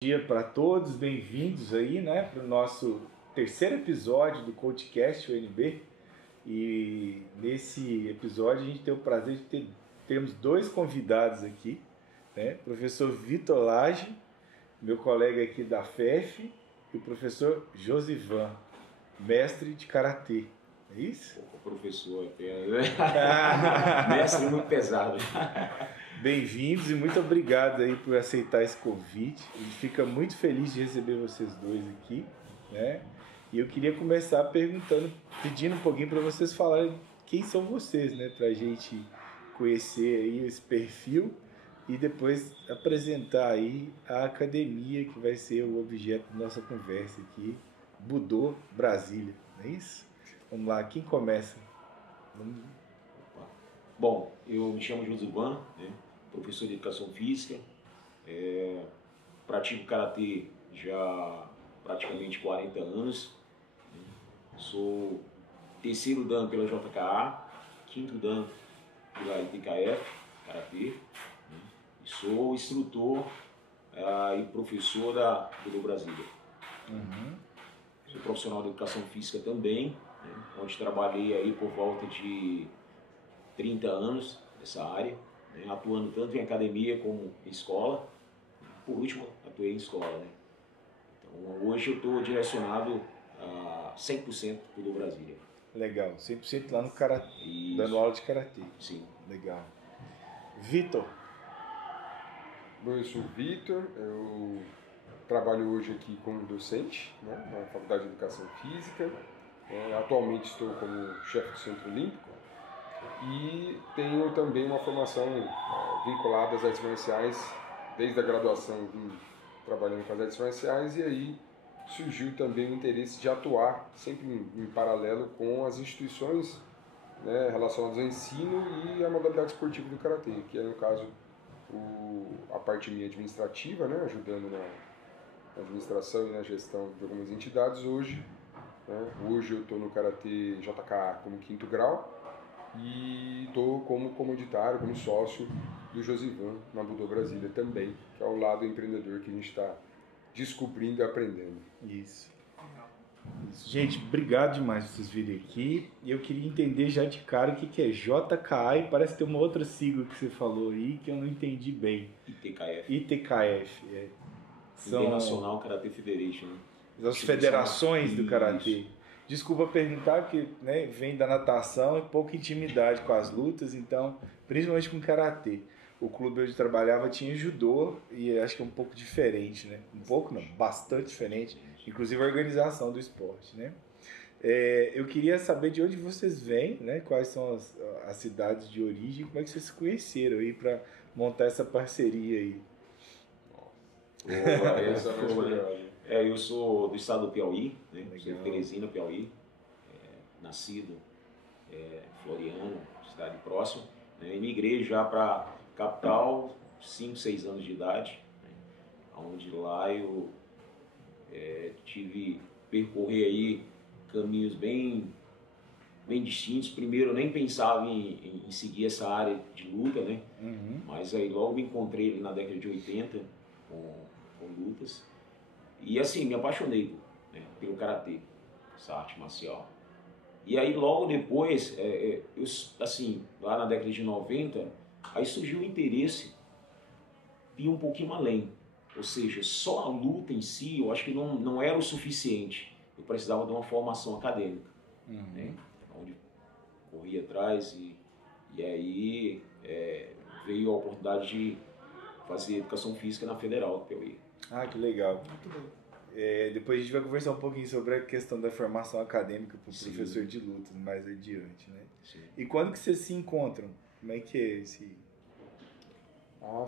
Bom dia para todos, bem-vindos aí, né, para o nosso terceiro episódio do CoachCast UNB. E nesse episódio a gente tem o prazer de termos dois convidados aqui, né, o professor Vitor Lage, meu colega aqui da FEF, e o professor Josivan, mestre de Karatê. É isso? O professor apenas, né? Mestre muito pesado. Bem-vindos e muito obrigado aí por aceitar esse convite. A gente fica muito feliz de receber vocês dois aqui, né? E eu queria começar pedindo um pouquinho para vocês falarem quem são vocês, né? Para a gente conhecer aí esse perfil e depois apresentar aí a academia que vai ser o objeto da nossa conversa aqui, Budô Brasília, não é isso? Vamos lá, quem começa? Bom, eu me chamo Josivan, né? Professor de Educação Física, pratico Karatê já há praticamente 40 anos, né? Sou terceiro dan pela JKA, quinto dan pela ITKF, Karatê, né? E sou instrutor e professor da Budô Brasília. Sou profissional de Educação Física também, né? Onde trabalhei aí por volta de 30 anos nessa área, né? Atuando tanto em academia como em escola. Por último, atuei em escola, né? Então, hoje eu estou direcionado a 100% pelo Brasília. Legal, 100% lá no Karatê, dando aula de Karatê. Sim. Legal. Vitor. Bom, eu sou o Vitor, eu trabalho hoje aqui como docente, né, na Faculdade de Educação Física. Atualmente estou como chefe do Centro Olímpico e tenho também uma formação vinculada às artes marciais. Desde a graduação vim trabalhando com as artes marciais e aí surgiu também o interesse de atuar sempre em paralelo com as instituições, né, relacionadas ao ensino e à modalidade esportiva do Karatê, que é no caso a parte minha administrativa, né, ajudando na administração e na gestão de algumas entidades hoje. Né, hoje eu estou no Karatê JKA como quinto grau e estou como comoditário, como sócio do Josivan na Budô Brasília também, que é o lado empreendedor que a gente está descobrindo e aprendendo. Isso. Gente, obrigado demais por vocês virem aqui. E eu queria entender já de cara o que é JKA e parece ter uma outra sigla que você falou aí que eu não entendi bem. ITKF. ITKF. International Karate Federation. Né? As federações do Karatê. Desculpa perguntar, porque né, vem da natação e pouca intimidade com as lutas, então, principalmente com Karatê. O clube onde eu trabalhava tinha judô e acho que é um pouco diferente, né? Um pouco não, bastante diferente, inclusive a organização do esporte, né? Eu queria saber de onde vocês vêm, né? Quais são as cidades de origem, como é que vocês se conheceram aí para montar essa parceria aí. Eu sou do estado do Piauí, né? Sou de Teresina, Piauí, nascido em Floriano, cidade próxima, né? Emigrei já para capital, 5, 6 anos de idade, né? Onde lá eu tive percorrer aí caminhos bem distintos. Primeiro eu nem pensava em seguir essa área de luta, né? Mas aí logo me encontrei ali na década de 80 com lutas e assim me apaixonei, né, pelo Karatê, essa arte marcial. E aí logo depois, eu, assim, lá na década de 90, aí surgiu o interesse de ir um pouquinho além. Ou seja, só a luta em si, eu acho que não era o suficiente. Eu precisava de uma formação acadêmica, né? Onde corri atrás e aí veio a oportunidade de fazer Educação Física na Federal do Piauí. Ah, que legal. Muito bom. Depois a gente vai conversar um pouquinho sobre a questão da formação acadêmica para o professor de lutas mais adiante, né? Sim. E quando que vocês se encontram? Como é que é esse...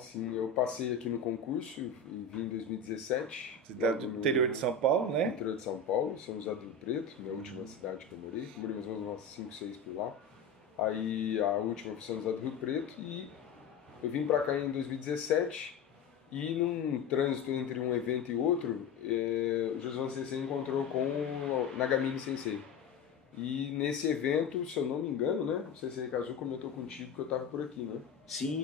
Sim, eu passei aqui no concurso e vim em 2017. Você está do interior de São Paulo, né? Interior de São Paulo, São José do Rio Preto, minha última cidade que eu morei. Morei mais ou menos umas 5, 6 por lá. Aí a última foi São José do Rio Preto e eu vim para cá em 2017 e num trânsito entre um evento e outro, o Josivan Sensei encontrou com o Nagamine Sensei. E nesse evento, se eu não me engano, né, o Sensei Kazu comentou contigo que eu estava por aqui, né? Sim,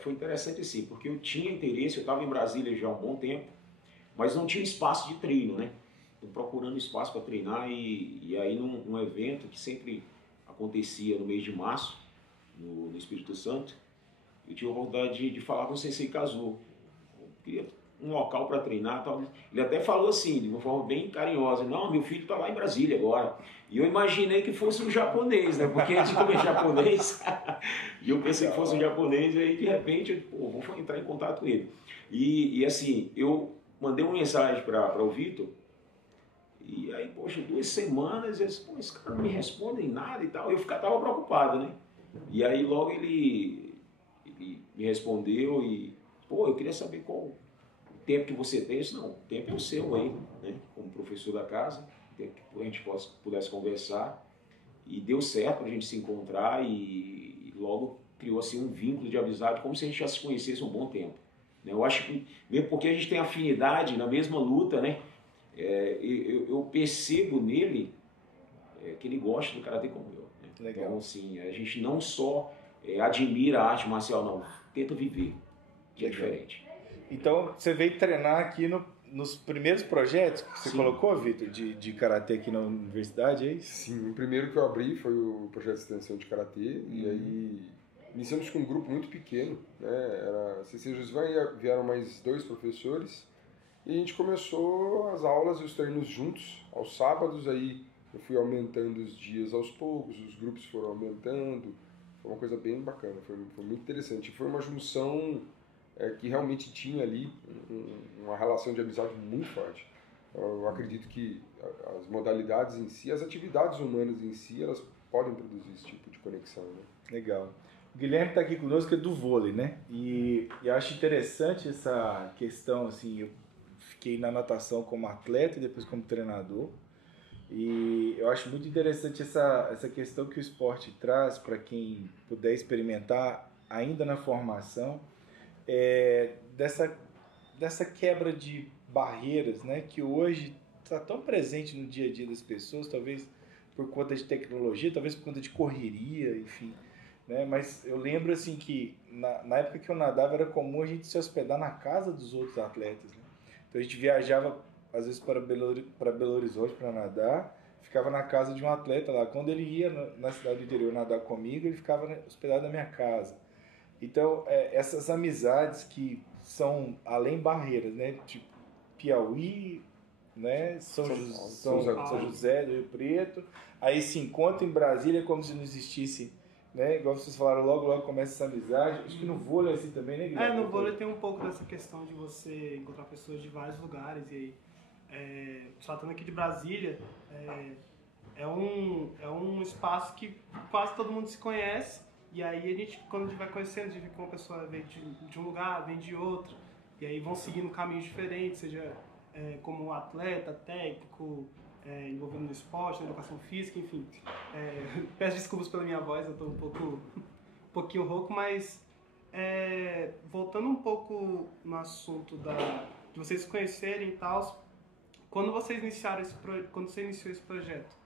foi interessante sim, porque eu tinha interesse, eu estava em Brasília já há um bom tempo, mas não tinha espaço de treino, né? Então, procurando espaço para treinar e aí num evento que sempre acontecia no mês de março, no Espírito Santo, eu tive a oportunidade de falar com o Sensei Kazuo. Eu queria um local para treinar. Tal. Ele até falou assim, de uma forma bem carinhosa, não, meu filho está lá em Brasília agora. E eu imaginei que fosse um japonês, né? Porque antes de comer japonês, e eu pensei que fosse um japonês, e aí de repente, eu vou entrar em contato com ele. E assim, eu mandei uma mensagem para o Vitor, e aí, poxa, 2 semanas, eu disse, pô, esse cara não me responde em nada e tal. Eu estava preocupado, né? E aí logo ele me respondeu e, pô, eu queria saber qual o tempo que você tem. Eu disse, não, o tempo é o seu aí, né? Como professor da casa, o tempo que a gente pudesse conversar. E deu certo a gente se encontrar e logo criou assim um vínculo de amizade, como se a gente já se conhecesse um bom tempo. Eu acho que, mesmo porque a gente tem afinidade na mesma luta, né? Eu percebo nele que ele gosta do karatê como eu. Né? Legal. Então, assim, a gente não só admira a arte marcial, não, tenta viver, que é diferente. Então, você veio treinar aqui nos primeiros projetos que você colocou, Vitor, de karatê aqui na universidade, é isso? Sim, o primeiro que eu abri foi o projeto de extensão de karatê, e aí iniciamos com um grupo muito pequeno, né? Era CC Josivan e vieram mais 2 professores, e a gente começou as aulas e os treinos juntos, aos sábados. Aí eu fui aumentando os dias aos poucos, os grupos foram aumentando, foi uma coisa bem bacana, foi muito interessante. Foi uma junção que realmente tinha ali uma relação de amizade muito forte. Eu acredito que as modalidades em si, as atividades humanas em si, elas podem produzir esse tipo de conexão, né? Legal. O Guilherme está aqui conosco, é do vôlei, né? E eu acho interessante essa questão, assim, eu fiquei na natação como atleta e depois como treinador. E eu acho muito interessante essa questão que o esporte traz para quem puder experimentar ainda na formação, dessa quebra de barreiras, né, que hoje está tão presente no dia a dia das pessoas, talvez por conta de tecnologia, talvez por conta de correria, enfim. Né? Mas eu lembro assim que na época que eu nadava era comum a gente se hospedar na casa dos outros atletas. Né? Então a gente viajava às vezes para Belo Horizonte para nadar, ficava na casa de um atleta lá. Quando ele ia na cidade do interior nadar comigo, ele ficava hospedado na minha casa. Então, essas amizades que são além barreiras, né? Tipo Piauí, né? São José do Rio Preto, aí se encontra em Brasília como se não existisse, né? Igual vocês falaram, logo começa essa amizade. Acho que no vôlei é assim também, né, Guilherme? No vôlei tem um pouco dessa questão de você encontrar pessoas de vários lugares. E aí, tratando aqui de Brasília, é um espaço que quase todo mundo se conhece. E aí a gente, quando a gente vai conhecendo, a gente vê que uma pessoa vem de um lugar, vem de outro, e aí vão seguindo caminhos diferentes, seja como atleta, técnico, envolvendo no esporte, na educação física, enfim. Peço desculpas pela minha voz, eu estou um pouquinho rouco, mas voltando um pouco no assunto de vocês se conhecerem e tal, quando você iniciou esse projeto,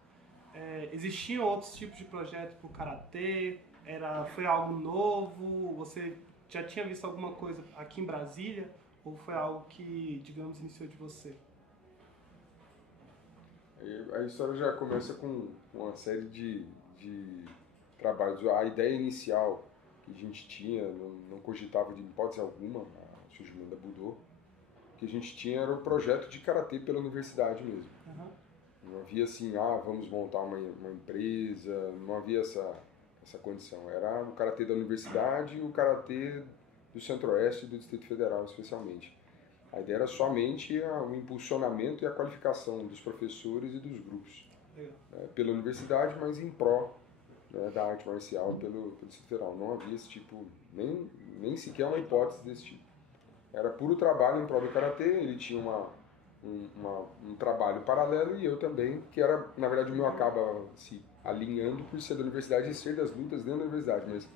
existiam outros tipos de projetos para o karatê? Foi algo novo? Você já tinha visto alguma coisa aqui em Brasília? Ou foi algo que, digamos, iniciou de você? A história já começa com uma série de trabalhos. A ideia inicial que a gente tinha, não cogitava de hipótese alguma, o surgimento da Budô, que a gente tinha era um projeto de karatê pela universidade mesmo. Uhum. Não havia assim, vamos montar uma empresa, não havia essa condição. Era o karatê da universidade e o karatê do Centro-Oeste e do Distrito Federal, especialmente. A ideia era somente o impulsionamento e a qualificação dos professores e dos grupos pela universidade, mas em pró, né, da arte marcial pelo Distrito Federal. Não havia esse tipo, nem sequer uma hipótese desse tipo. Era puro trabalho em prol do karatê. Ele tinha um trabalho paralelo e eu também, que era, na verdade, o meu acaba se alinhando por ser da universidade e ser das lutas dentro da universidade, mas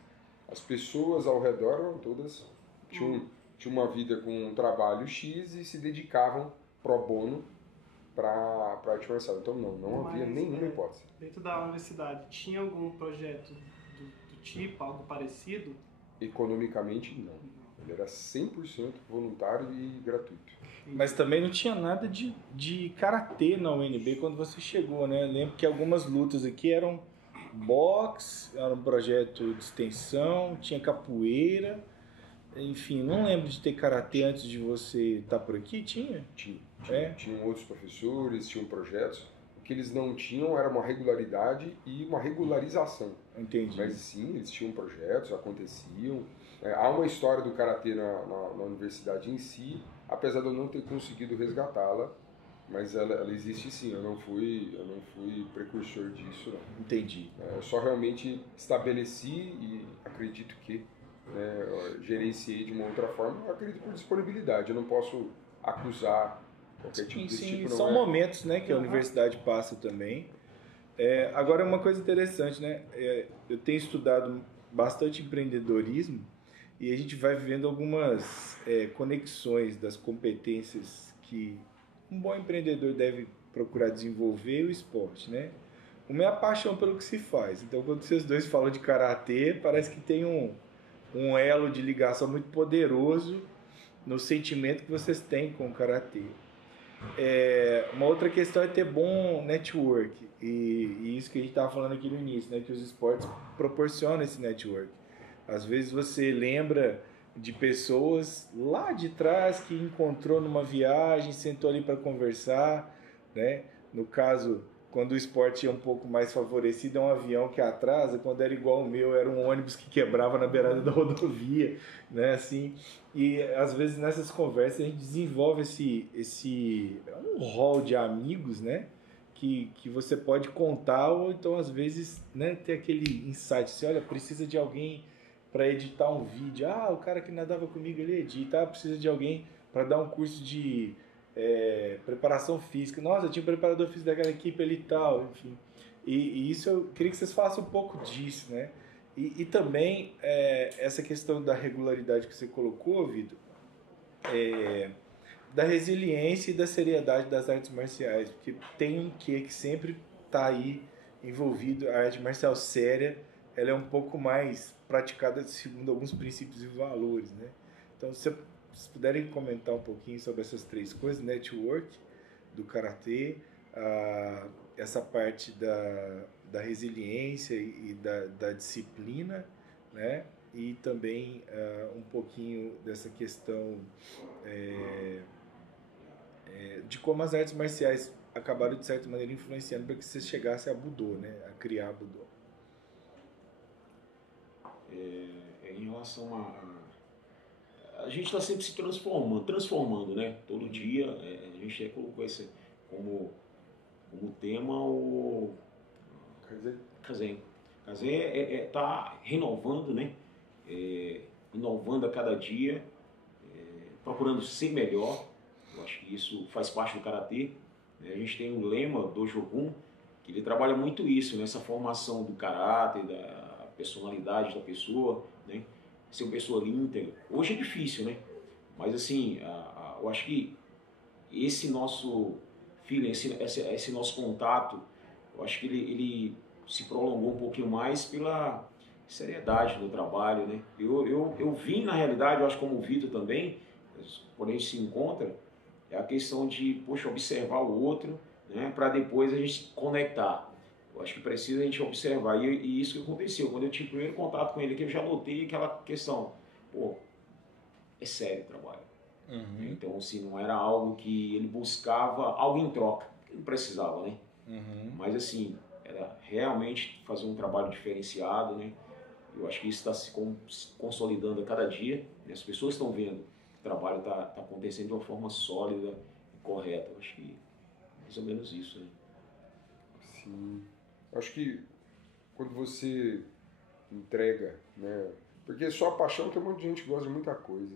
as pessoas ao redor eram todas, tinham uma vida com um trabalho X e se dedicavam pro bono para a arte marcial. Então não havia nenhuma hipótese. Dentro da universidade, tinha algum projeto do tipo, algo parecido? Economicamente, não. Ele era 100% voluntário e gratuito. Mas também não tinha nada de karatê na UNB quando você chegou, né? Eu lembro que algumas lutas aqui eram boxe, era um projeto de extensão, tinha capoeira, enfim, não lembro de ter karatê antes de você estar por aqui, tinha? Tinham outros professores, tinham projetos. O que eles não tinham era uma regularidade e uma regularização. Entendi. Mas sim, eles tinham projetos, aconteciam. Há uma história do karatê na universidade em si, apesar de eu não ter conseguido resgatá-la, mas ela existe sim. Eu não fui precursor disso, não. Entendi. Eu só realmente estabeleci e acredito que gerenciei de uma outra forma. Eu acredito por disponibilidade. Eu não posso acusar qualquer tipo desse tipo. São momentos, né, que a universidade passa também. Agora, uma coisa interessante, né? Eu tenho estudado bastante empreendedorismo e a gente vai vivendo algumas conexões das competências que um bom empreendedor deve procurar desenvolver e o esporte, né? Uma é a paixão pelo que se faz. Então, quando vocês dois falam de karatê, parece que tem um elo de ligação muito poderoso no sentimento que vocês têm com o karatê. Uma outra questão é ter bom network, e isso que a gente estava falando aqui no início, né, que os esportes proporcionam esse network. Às vezes você lembra de pessoas lá de trás que encontrou numa viagem, sentou ali para conversar, né? No caso, quando o esporte é um pouco mais favorecido, é um avião que atrasa. Quando era igual o meu, era um ônibus que quebrava na beirada da rodovia, né? Assim, e às vezes nessas conversas a gente desenvolve um rol de amigos, né? Que você pode contar, ou então às vezes, né, ter aquele insight assim, olha, precisa de alguém para editar um vídeo. O cara que nadava comigo, ele edita. Precisa de alguém para dar um curso de preparação física. Nossa, tinha um preparador físico daquela equipe ali e tal, enfim. E isso eu queria que vocês falassem um pouco disso, né? E também essa questão da regularidade que você colocou, Vitor, da resiliência e da seriedade das artes marciais, porque tem um quê que sempre está aí envolvido. A arte marcial séria, ela é um pouco mais praticada segundo alguns princípios e valores, né? Então, se vocês puderem comentar um pouquinho sobre essas três coisas, network, do karatê, essa parte da resiliência e da disciplina, né? E também um pouquinho dessa questão de como as artes marciais acabaram, de certa maneira, influenciando para que você chegasse a Budô, né? A criar Budô. Em relação a gente está sempre se transformando, né? Todo dia a gente colocou esse como tema o Kaizen. Kaizen tá renovando, né? Inovando a cada dia, procurando ser melhor. Eu acho que isso faz parte do karatê. A gente tem um lema do Shogun que ele trabalha muito isso, nessa formação do caráter, da personalidade da pessoa, né? Ser uma pessoa íntegra. Hoje é difícil, né? Mas assim, eu acho que esse nosso feeling, esse nosso contato, eu acho que ele se prolongou um pouquinho mais pela seriedade do trabalho, né? Eu vim, na realidade, eu acho como o Vitor também, quando a gente se encontra, é a questão de, observar o outro, né? Para depois a gente conectar. Eu acho que precisa a gente observar, e isso que aconteceu. Quando eu tive o primeiro contato com ele aqui, eu já notei aquela questão, é sério o trabalho. Uhum. Então, assim, não era algo que ele buscava algo em troca, porque não precisava, né? Uhum. Mas, assim, era realmente fazer um trabalho diferenciado, né? Eu acho que isso está se consolidando a cada dia, né? As pessoas estão vendo que o trabalho está acontecendo de uma forma sólida e correta. Eu acho que é mais ou menos isso, né? Sim. Acho que quando você entrega, né? Porque só a paixão tem um monte de gente que gosta de muita coisa.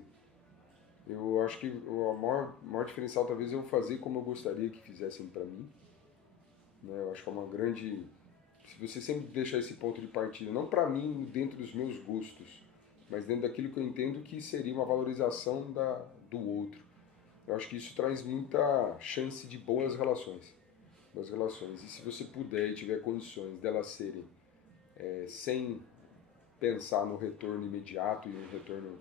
Eu acho que o maior diferencial talvez é eu fazer como eu gostaria que fizessem para mim. Né? Eu acho que é uma grande... Se você sempre deixar esse ponto de partida, não para mim dentro dos meus gostos, mas dentro daquilo que eu entendo que seria uma valorização do outro. Eu acho que isso traz muita chance de boas relações. E se você puder e tiver condições delas serem sem pensar no retorno imediato e no retorno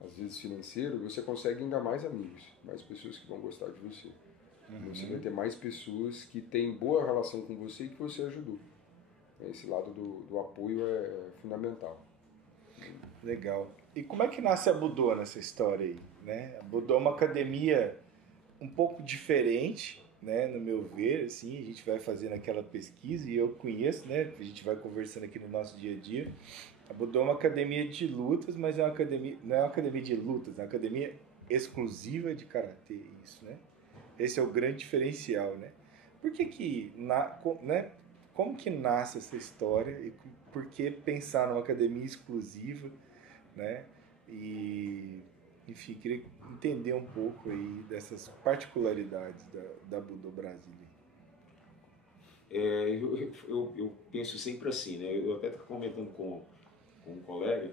às vezes financeiro, você consegue ainda mais amigos, mais pessoas que vão gostar de você. Você vai ter mais pessoas que têm boa relação com você e que você ajudou. Esse lado do apoio é fundamental. Legal. E como é que nasce a Budô nessa história aí? Né? A Budô é uma academia um pouco diferente, né, no meu ver, assim, a gente vai fazendo aquela pesquisa e eu conheço, né, a gente vai conversando aqui no nosso dia a dia. A Budô é uma academia de lutas, mas é uma academia, não é uma academia de lutas, é uma academia exclusiva de karatê, isso, né? Esse é o grande diferencial, né? Por que né? Como que nasce essa história e por que pensar numa academia exclusiva, né? E, enfim, queria entender um pouco aí dessas particularidades da Budô Brasília. Eu penso sempre assim, né? Eu até estava comentando com um colega,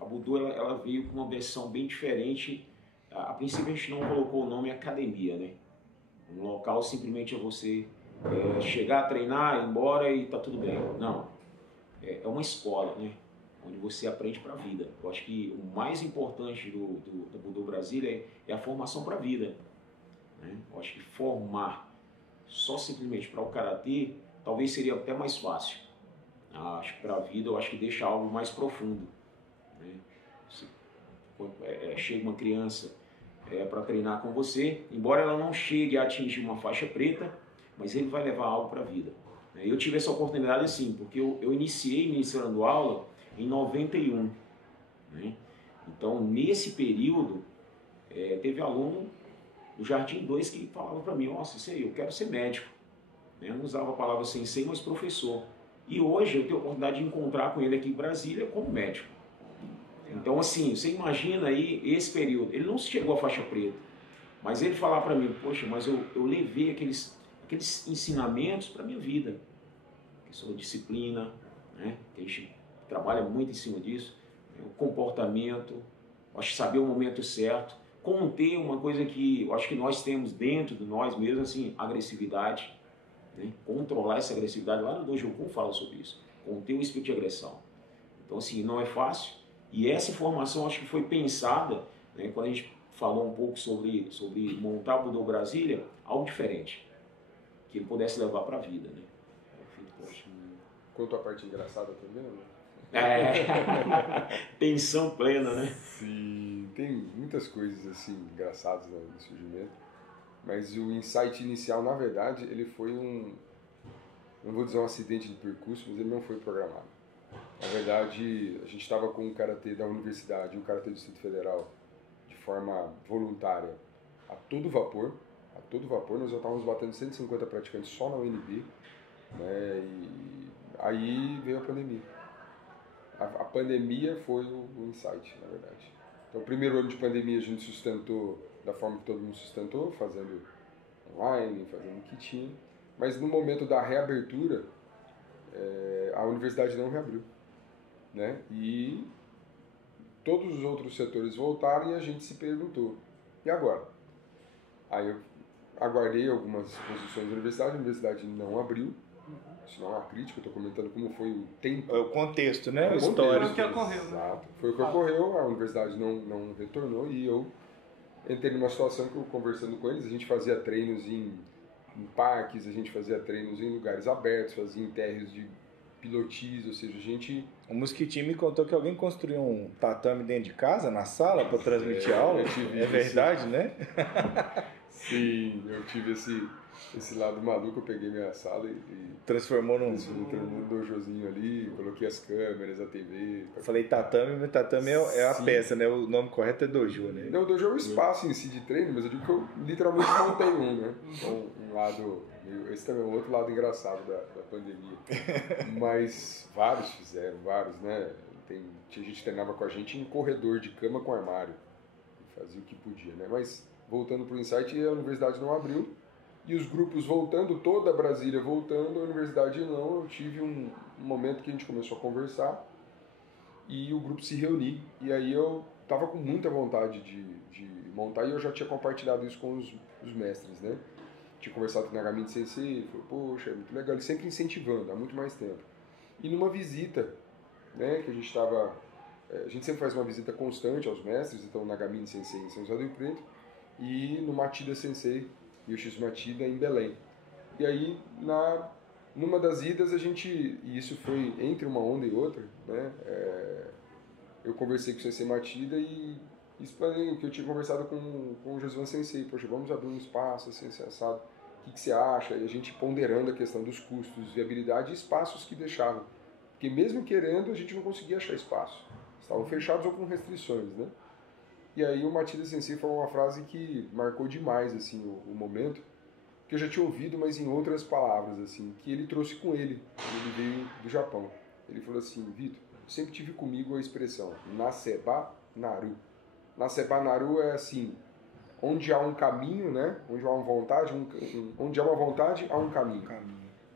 a Budô ela veio com uma versão bem diferente. A princípio a gente não colocou o nome academia, né? Um local simplesmente é você chegar, treinar, ir embora e tá tudo bem. Não, é uma escola, né? Onde você aprende para a vida. Eu acho que o mais importante da Budô Brasília é a formação para a vida, né? Eu acho que formar só simplesmente para o karatê talvez seria até mais fácil. Acho que para a vida eu acho que deixa algo mais profundo, né? Chega uma criança para treinar com você, embora ela não chegue a atingir uma faixa preta, mas ele vai levar algo para a vida. Eu tive essa oportunidade assim, porque eu iniciei ministrando aula em 91. Né? Então, nesse período, teve aluno do Jardim 2 que falava para mim, nossa, isso aí, eu quero ser médico. Eu não usava a palavra sensei, mas professor. E hoje eu tenho a oportunidade de encontrar com ele aqui em Brasília como médico. Então, assim, você imagina aí esse período. Ele não chegou à faixa preta, mas ele falar para mim, poxa, mas eu levei aqueles ensinamentos para a minha vida. Questão da disciplina, né? Que a gente trabalha muito em cima disso. O comportamento, acho que saber o momento certo. Conter uma coisa que eu acho que nós temos dentro de nós mesmos, assim, agressividade. Né? Controlar essa agressividade. Lá no Dojo Kun fala sobre isso. Conter o espírito de agressão. Então, assim, não é fácil. E essa informação acho que foi pensada, né, quando a gente falou um pouco sobre montar o Budô Brasília, algo diferente, que ele pudesse levar para a vida. Né? Quanto à parte engraçada também, né? Tensão plena, né? Sim, tem muitas coisas assim engraçadas no surgimento, mas o insight inicial, na verdade, ele foi não vou dizer um acidente de percurso, mas ele não foi programado. Na verdade, a gente estava com o karatê da universidade e o karatê do Distrito Federal de forma voluntária a todo vapor. Nós já estávamos batendo 150 praticantes só na UNB, né? E aí veio a pandemia. A pandemia foi o insight, na verdade. Então, o primeiro ano de pandemia a gente sustentou da forma que todo mundo sustentou, fazendo online, fazendo o que tinha. Mas no momento da reabertura, a universidade não reabriu, né? E todos os outros setores voltaram e a gente se perguntou, e agora? Aí eu aguardei algumas posições da universidade, a universidade não abriu. Isso não é uma crítica, eu estou comentando como foi o tempo. É o contexto, né? O histórico. Foi o que ocorreu. Exato. Foi o que ocorreu, a universidade não retornou e eu entrei numa situação que eu, conversando com eles, a gente fazia treinos em parques, a gente fazia treinos em lugares abertos, fazia em térreos de pilotis, ou seja, a gente... O Mosquitinho me contou que alguém construiu um tatame dentro de casa, na sala, para transmitir aula. É verdade, né? Sim, eu tive esse lado maluco, eu peguei minha sala e transformou num dojozinho ali, coloquei as câmeras, a TV. Eu falei tatame, mas tatame é a peça, né? O nome correto é dojo, né? Não, o dojo é o espaço em si de treino, mas eu digo que eu literalmente montei né? Então, um lado, esse também é um outro lado engraçado da pandemia. Mas vários fizeram, né? Tinha gente que treinava com a gente em corredor de cama com armário. Fazia o que podia, né? Mas voltando para o Insight, a universidade não abriu. E os grupos voltando, toda a Brasília voltando, a universidade não. Eu tive um momento que a gente começou a conversar e o grupo se reunir. E aí eu estava com muita vontade de montar e eu já tinha compartilhado isso com os mestres, né? Tinha conversado com o Nagami Sensei, ele falou, poxa, é muito legal. Ele sempre incentivando, há muito mais tempo. E numa visita, né, que a gente estava a gente sempre faz uma visita constante aos mestres, então Nagamine Sensei em São José do Rio Preto e no Matida Sensei, Yoshizu Matida em Belém. E aí, numa das idas, e isso foi entre uma onda e outra, né? Eu conversei com o Sensei Matida e explanei o que eu tinha conversado com o Josuan Sensei. Poxa, vamos abrir um espaço assim, assado. O que você acha? E a gente ponderando a questão dos custos, viabilidade e espaços que deixavam. Porque mesmo querendo, a gente não conseguia achar espaço. Estavam fechados ou com restrições, né? E aí o Matida Sensei falou uma frase que marcou demais assim, o momento, que eu já tinha ouvido, mas em outras palavras, assim, que ele trouxe com ele. Ele veio do Japão. Ele falou assim: Vitor, sempre tive comigo a expressão Naseba Naru. Naseba Naru é assim, onde há um caminho, né? Onde há uma vontade, onde há uma vontade, há um caminho.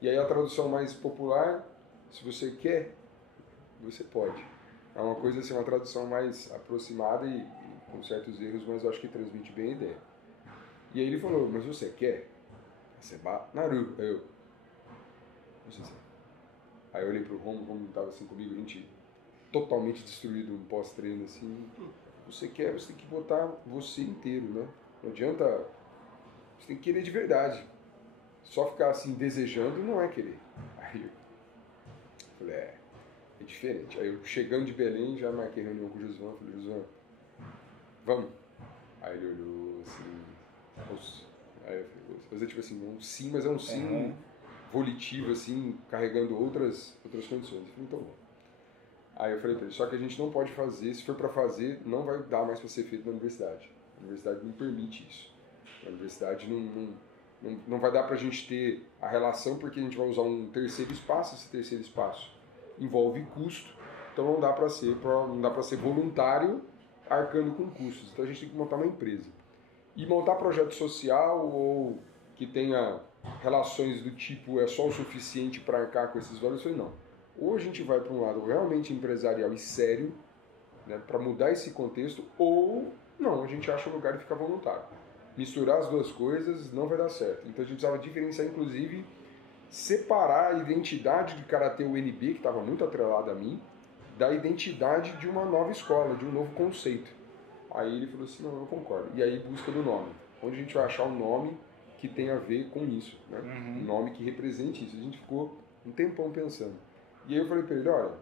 E aí a tradução mais popular, se você quer, você pode. É uma coisa assim, uma tradução mais aproximada e com certos erros, mas eu acho que transmite bem a ideia. E aí ele falou: mas você quer? Naseba Naru. Não sei se é. Aí eu olhei pro Romo estava assim comigo, a gente totalmente destruído no pós-treino, assim. Você quer, você tem que botar você inteiro, né? Não adianta, você tem que querer de verdade. Só ficar assim desejando não é querer. Aí eu falei, é diferente. Aí eu chegando de Belém, já marquei reunião com o Josuan, falei, Josuan, vamos. Aí ele olhou assim, aí eu falei, fazer tipo assim, um sim, mas é um sim volitivo, assim, carregando outras condições. Eu falei, então vamos. Aí eu falei pra ele, só que a gente não pode fazer, se for para fazer, não vai dar mais para ser feito na universidade. A universidade não permite isso. A universidade não vai dar para a gente ter a relação, porque a gente vai usar um terceiro espaço, esse terceiro espaço envolve custo, então não dá para ser voluntário arcando com custos. Então a gente tem que montar uma empresa. E montar projeto social ou que tenha relações do tipo é só o suficiente para arcar com esses valores, eu falei, não. Ou a gente vai para um lado realmente empresarial e sério, né, para mudar esse contexto, ou não, a gente acha um lugar e fica voluntário. Misturar as duas coisas não vai dar certo. Então a gente precisava diferenciar, inclusive, separar a identidade de Karatê UNB, que estava muito atrelada a mim, da identidade de uma nova escola, de um novo conceito. Aí ele falou assim, não, eu concordo. E aí busca do nome. Onde a gente vai achar um nome que tenha a ver com isso, né? Um nome que represente isso. A gente ficou um tempão pensando. E aí eu falei para ele, olha,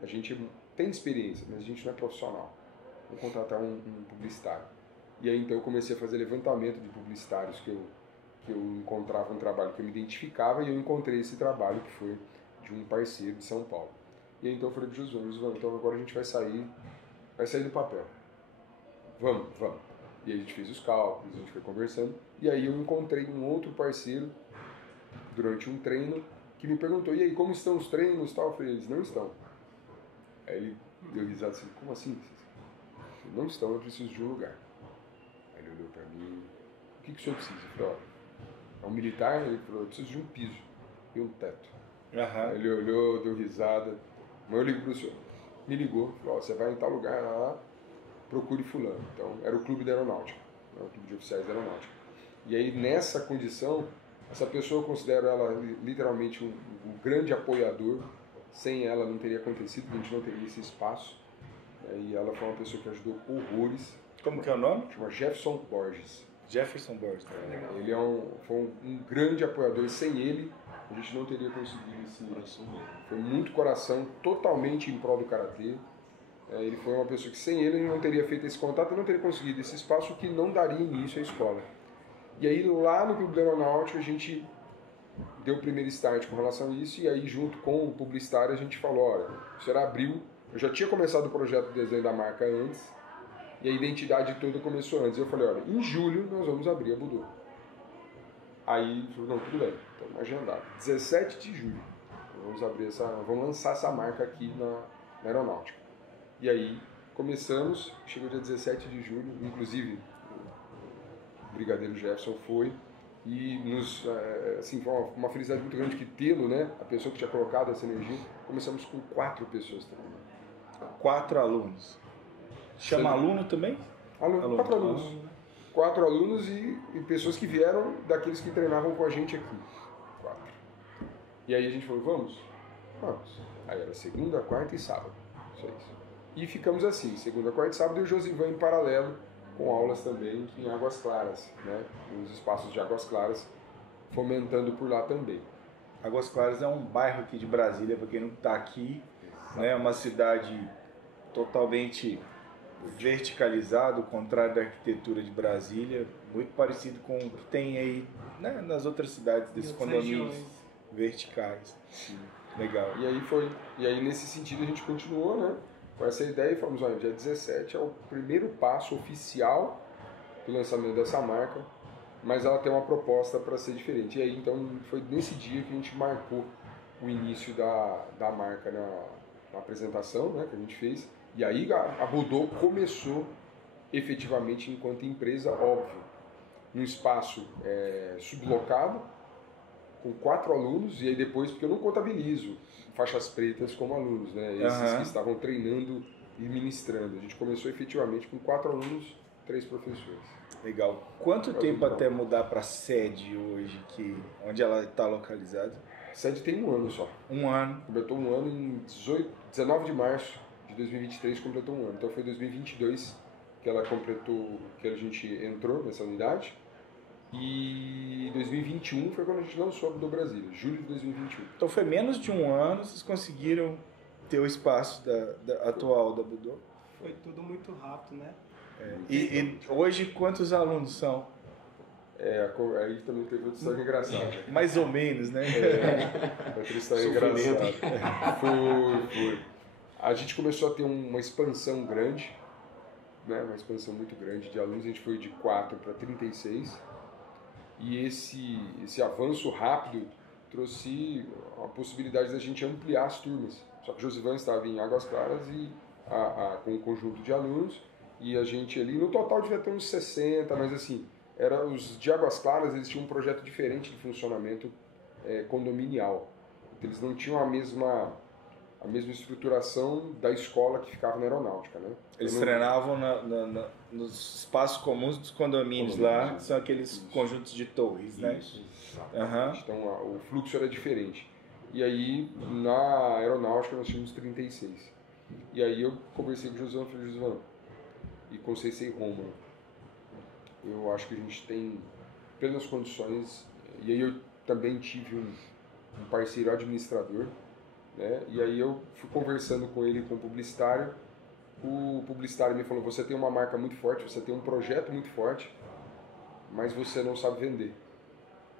a gente tem experiência, mas a gente não é profissional. Vou contratar um publicitário. E aí então eu comecei a fazer levantamento de publicitários que eu encontrava um trabalho que eu me identificava, e eu encontrei esse trabalho que foi de um parceiro de São Paulo. E aí então eu falei para o Josué, então agora a gente vai sair do papel. Vamos. E aí a gente fez os cálculos, a gente foi conversando, e aí eu encontrei um outro parceiro durante um treino que me perguntou, e aí, como estão os treinos e tal? Eu falei, eles não estão. Aí ele deu risada assim, como assim? Falei, não estão, eu preciso de um lugar. Aí ele olhou pra mim, o que o senhor precisa? Eu falei, olha, é um militar? Ele falou, eu preciso de um piso e um teto. Aí ele olhou, deu risada, mas eu ligo pro senhor. Me ligou, falou, ó, você vai em tal lugar lá, procure fulano. Então, era o clube da aeronáutica, o clube de oficiais da aeronáutica. E aí, nessa condição, essa pessoa, eu considero ela literalmente um grande apoiador. Sem ela não teria acontecido, a gente não teria esse espaço. E ela foi uma pessoa que ajudou horrores. Como que é o nome? Chama Jefferson Borges. Jefferson Borges. Ele foi um grande apoiador. Sem ele, a gente não teria conseguido esse... Foi muito coração, totalmente em prol do Karatê. Ele foi uma pessoa que sem ele não teria feito esse contato, não teria conseguido esse espaço que não daria início à escola. E aí lá no Clube da Aeronáutica a gente deu o primeiro start com relação a isso, e aí junto com o publicitário a gente falou, olha, o senhor abriu, eu já tinha começado o projeto de desenho da marca antes, e a identidade toda começou antes. Eu falei, olha, em julho nós vamos abrir a Budô. Aí ele falou, não, tudo bem, estamos agendado. 17 de julho, vamos lançar essa marca aqui na Aeronáutica. E aí começamos, chegou dia 17 de julho, inclusive o Brigadeiro Jefferson foi, e assim, foi uma felicidade muito grande que tê-lo, né? A pessoa que tinha colocado essa energia. Começamos com 4 pessoas também. 4 alunos. Chama aluno também? 4 alunos. 4 alunos e pessoas que vieram daqueles que treinavam com a gente aqui. 4. E aí a gente falou, vamos? Vamos. Aí era segunda, quarta e sábado. Só isso. E ficamos assim, segunda, quarta e sábado, e o Josivan em paralelo, com aulas também em Águas Claras, né? Nos espaços de Águas Claras, fomentando por lá também. Águas Claras é um bairro aqui de Brasília, para quem não está aqui, né? É uma cidade totalmente verticalizada, ao contrário da arquitetura de Brasília, muito parecido com o que tem aí, né, nas outras cidades desses condomínios verticais. Sim. Legal. E aí nesse sentido a gente continuou, né? Com essa ideia e falamos, olha, dia 17 é o primeiro passo oficial do lançamento dessa marca, mas ela tem uma proposta para ser diferente. E aí, então, foi nesse dia que a gente marcou o início da marca na apresentação, né, que a gente fez. E aí a Budô começou efetivamente enquanto empresa, óbvio, num espaço sublocado, com 4 alunos, e aí depois, porque eu não contabilizo faixas pretas como alunos, né? Esses que estavam treinando e ministrando. A gente começou efetivamente com 4 alunos, 3 professores. Legal. Quanto tempo até mudar para a sede hoje, onde ela está localizada? A sede tem 1 ano só. 1 ano. Completou 1 ano em 19 de março de 2023, completou 1 ano. Então foi 2022 que ela completou, que a gente entrou nessa unidade. E 2021 foi quando a gente lançou a Budô Brasília, julho de 2021. Então foi menos de 1 ano, vocês conseguiram ter o espaço atual da Budô? Foi tudo muito rápido, né? E hoje quantos alunos são? Aí também teve outra história engraçada. Mais ou menos, né? Outra história engraçada. Foi. A gente começou a ter uma expansão grande, né? Uma expansão muito grande de alunos. A gente foi de 4 para 36. E esse avanço rápido trouxe a possibilidade da gente ampliar as turmas. Só que o Josivan estava em Águas Claras e com um conjunto de alunos, e a gente ali, no total devia ter uns 60, mas assim, os de Águas Claras, eles tinham um projeto diferente de funcionamento condominial. Então, eles não tinham a mesma estruturação da escola que ficava na aeronáutica, né? Eles treinavam nos espaços comuns dos condomínios lá, que são aqueles conjuntos de torres, né? Exatamente. Então o fluxo era diferente. E aí na aeronáutica nós tínhamos 36. E aí eu conversei com o Josivan e falei, Josivan, e com o Sensei Romulo, eu acho que a gente tem plenas condições. E aí eu também tive um parceiro administrador, né? E aí eu fui conversando com ele, com o publicitário me falou, você tem uma marca muito forte, você tem um projeto muito forte, mas você não sabe vender.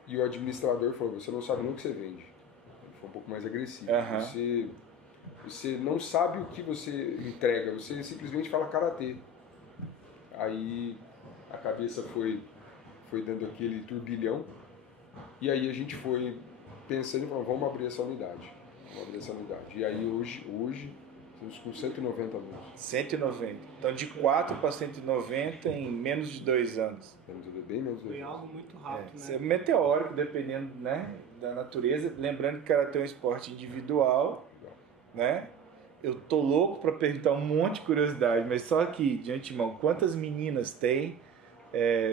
E o administrador falou, você não sabe nem o que você vende. Ele foi um pouco mais agressivo. Você não sabe o que você entrega, você simplesmente fala karatê. Aí a cabeça foi dando aquele turbilhão, e aí a gente foi pensando, vamos abrir essa unidade. E aí hoje estamos com 190 alunos. 190. Então de 4 para 190 em menos de 2 anos. Bem menos de 2 Foi anos. algo muito rápido, Isso né? é meteórico, dependendo, né, da natureza. Lembrando que o karatê é um esporte individual, né? Eu tô louco para perguntar um monte de curiosidade, mas só que, de antemão, quantas meninas tem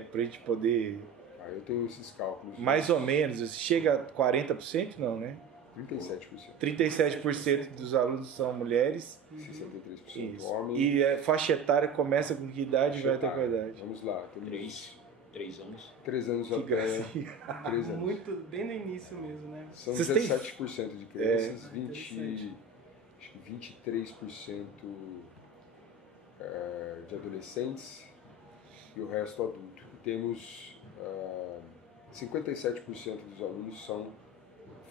pra gente poder... Eu tenho esses cálculos. Mais ou menos, chega a 40%? Não, né? 37%. 37% dos alunos são mulheres. 63% Isso. homens. E a faixa etária começa com que idade e vai até qual idade? Vamos lá. 3 anos. 3 anos Que até. gracinha. 3 anos. Muito, bem no início mesmo, né? São Vocês 17% de crianças, interessante. 23% de adolescentes e o resto adulto. E temos 57% dos alunos são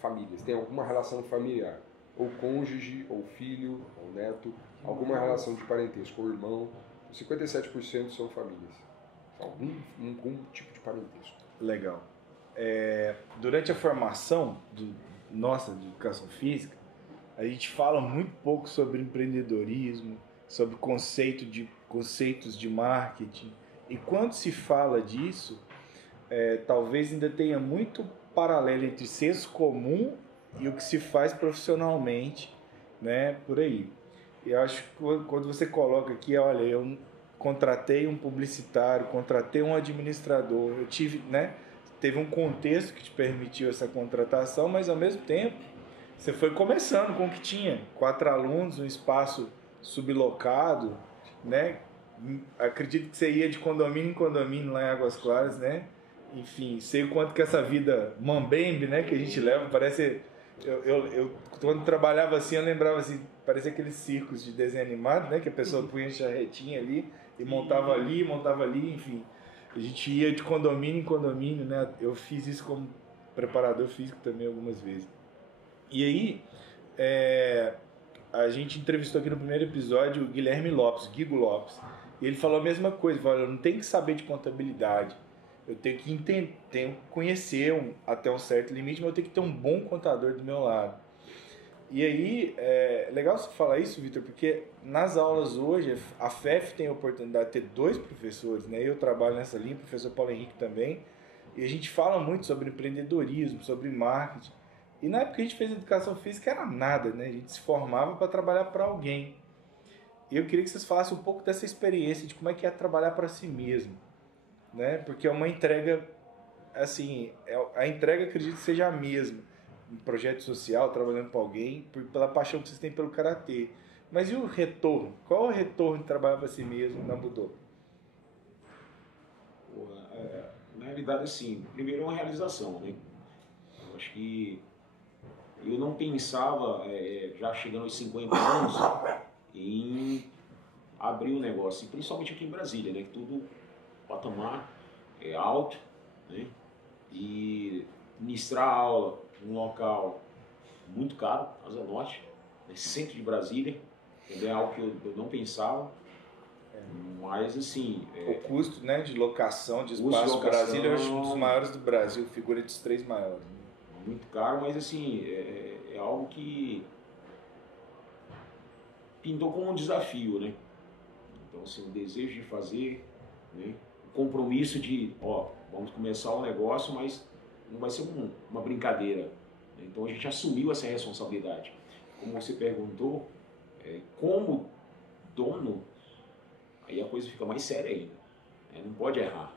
famílias, tem alguma relação familiar, ou cônjuge, ou filho, ou neto, alguma relação de parentesco, ou irmão. 57% são famílias, algum tipo de parentesco. Legal. Durante a formação nossa de educação física, a gente fala muito pouco sobre empreendedorismo, sobre conceitos de marketing. E quando se fala disso, talvez ainda tenha muito paralelo entre senso comum e o que se faz profissionalmente, né, por aí. Eu acho que quando você coloca aqui, olha, eu contratei um publicitário, contratei um administrador, eu teve um contexto que te permitiu essa contratação, mas ao mesmo tempo você foi começando com o que tinha, 4 alunos, um espaço sublocado, né? Acredito que você ia de condomínio em condomínio lá em Águas Claras, né? Enfim, sei o quanto que essa vida mambembe, né, que a gente leva, parece... Eu quando trabalhava assim, eu lembrava assim, parecia aqueles circos de desenho animado, né, que a pessoa punha a charretinha ali e montava ali, enfim. A gente ia de condomínio em condomínio, né? Eu fiz isso como preparador físico também algumas vezes. E aí, a gente entrevistou aqui no primeiro episódio o Guilherme Lopes, Guigo Lopes, e ele falou a mesma coisa, falou, eu não tenho que saber de contabilidade, eu tenho que entender, tenho que conhecer até um certo limite, mas eu tenho que ter um bom contador do meu lado. E aí, é legal você falar isso, Vitor, porque nas aulas hoje, a FEF tem a oportunidade de ter 2 professores, né? Eu trabalho nessa linha, o professor Paulo Henrique também, e a gente fala muito sobre empreendedorismo, sobre marketing. E na época que a gente fez educação física era nada, né? A gente se formava para trabalhar para alguém. E eu queria que vocês falassem um pouco dessa experiência, de como é que é trabalhar para si mesmo, né? Porque é uma entrega, assim, a entrega acredito que seja a mesma. Um projeto social, trabalhando para alguém, pela paixão que vocês têm pelo karatê. Mas e o retorno? Qual é o retorno de trabalhar para si mesmo na Budô? Na realidade, assim, primeiro é uma realização, né? Eu acho que eu não pensava, já chegando aos 50 anos, em abrir um negócio, e principalmente aqui em Brasília, né? Que tudo patamar é alto, né? E ministrar aula num local muito caro, Asa Norte, né? Centro de Brasília, também é algo que eu não pensava, mas assim... o custo, né, de locação de espaço em Brasília é um dos maiores do Brasil, figura dos 3 maiores. Muito caro, mas assim, é algo que pintou como um desafio, né? Então, assim, o desejo de fazer, né? O compromisso de, vamos começar o negócio, mas não vai ser uma brincadeira, né? Então, a gente assumiu essa responsabilidade. Como você perguntou, como dono, aí a coisa fica mais séria ainda, né? Não pode errar.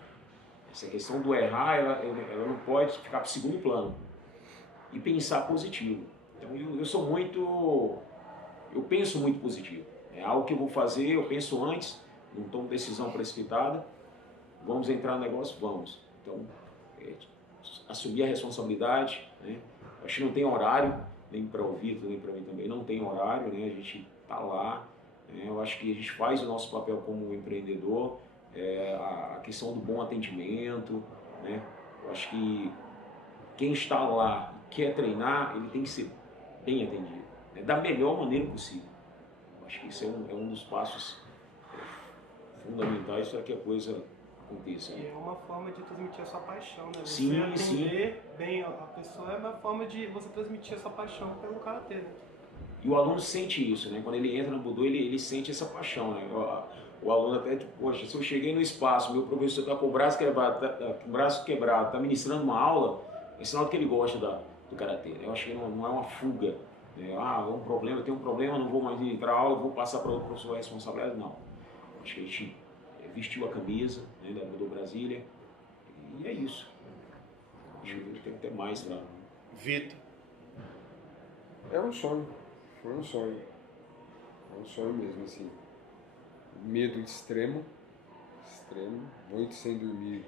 Essa questão do errar, ela não pode ficar para o segundo plano. E pensar positivo. Então eu penso muito positivo. É algo que eu vou fazer, eu penso antes, não tomo decisão precipitada. Vamos entrar no negócio? Vamos. Então, assumir a responsabilidade, né? Acho que não tem horário, nem para o Vitor, nem para mim também, não tem horário, né? A gente está lá, né? Eu acho que a gente faz o nosso papel como empreendedor, a questão do bom atendimento, né? Eu acho que quem está lá quer treinar, ele tem que ser bem atendido, né? Da melhor maneira possível. Eu acho que isso é um dos passos fundamentais para que a coisa aconteça. E é uma forma de transmitir a sua paixão, né? Você Sim, atender bem a pessoa é uma forma de você transmitir a sua paixão pelo karatê, né? E o aluno sente isso, né? Quando ele entra no Budô, ele sente essa paixão, né? O aluno até, tipo, poxa, se eu cheguei no espaço, meu professor está com o braço quebrado, está ministrando uma aula, é sinal que ele gosta do karatê, né? Eu acho que não é uma fuga, né? Eu tenho um problema, não vou mais entrar a aula, vou passar para outro professor responsável. Não. Acho que a gente vestiu a camisa, né, da Budô Brasília, e é isso. Acho que tem que ter mais para... Vitor. É um sonho, foi um sonho. É um sonho mesmo, assim. Medo extremo, noite sem dormir,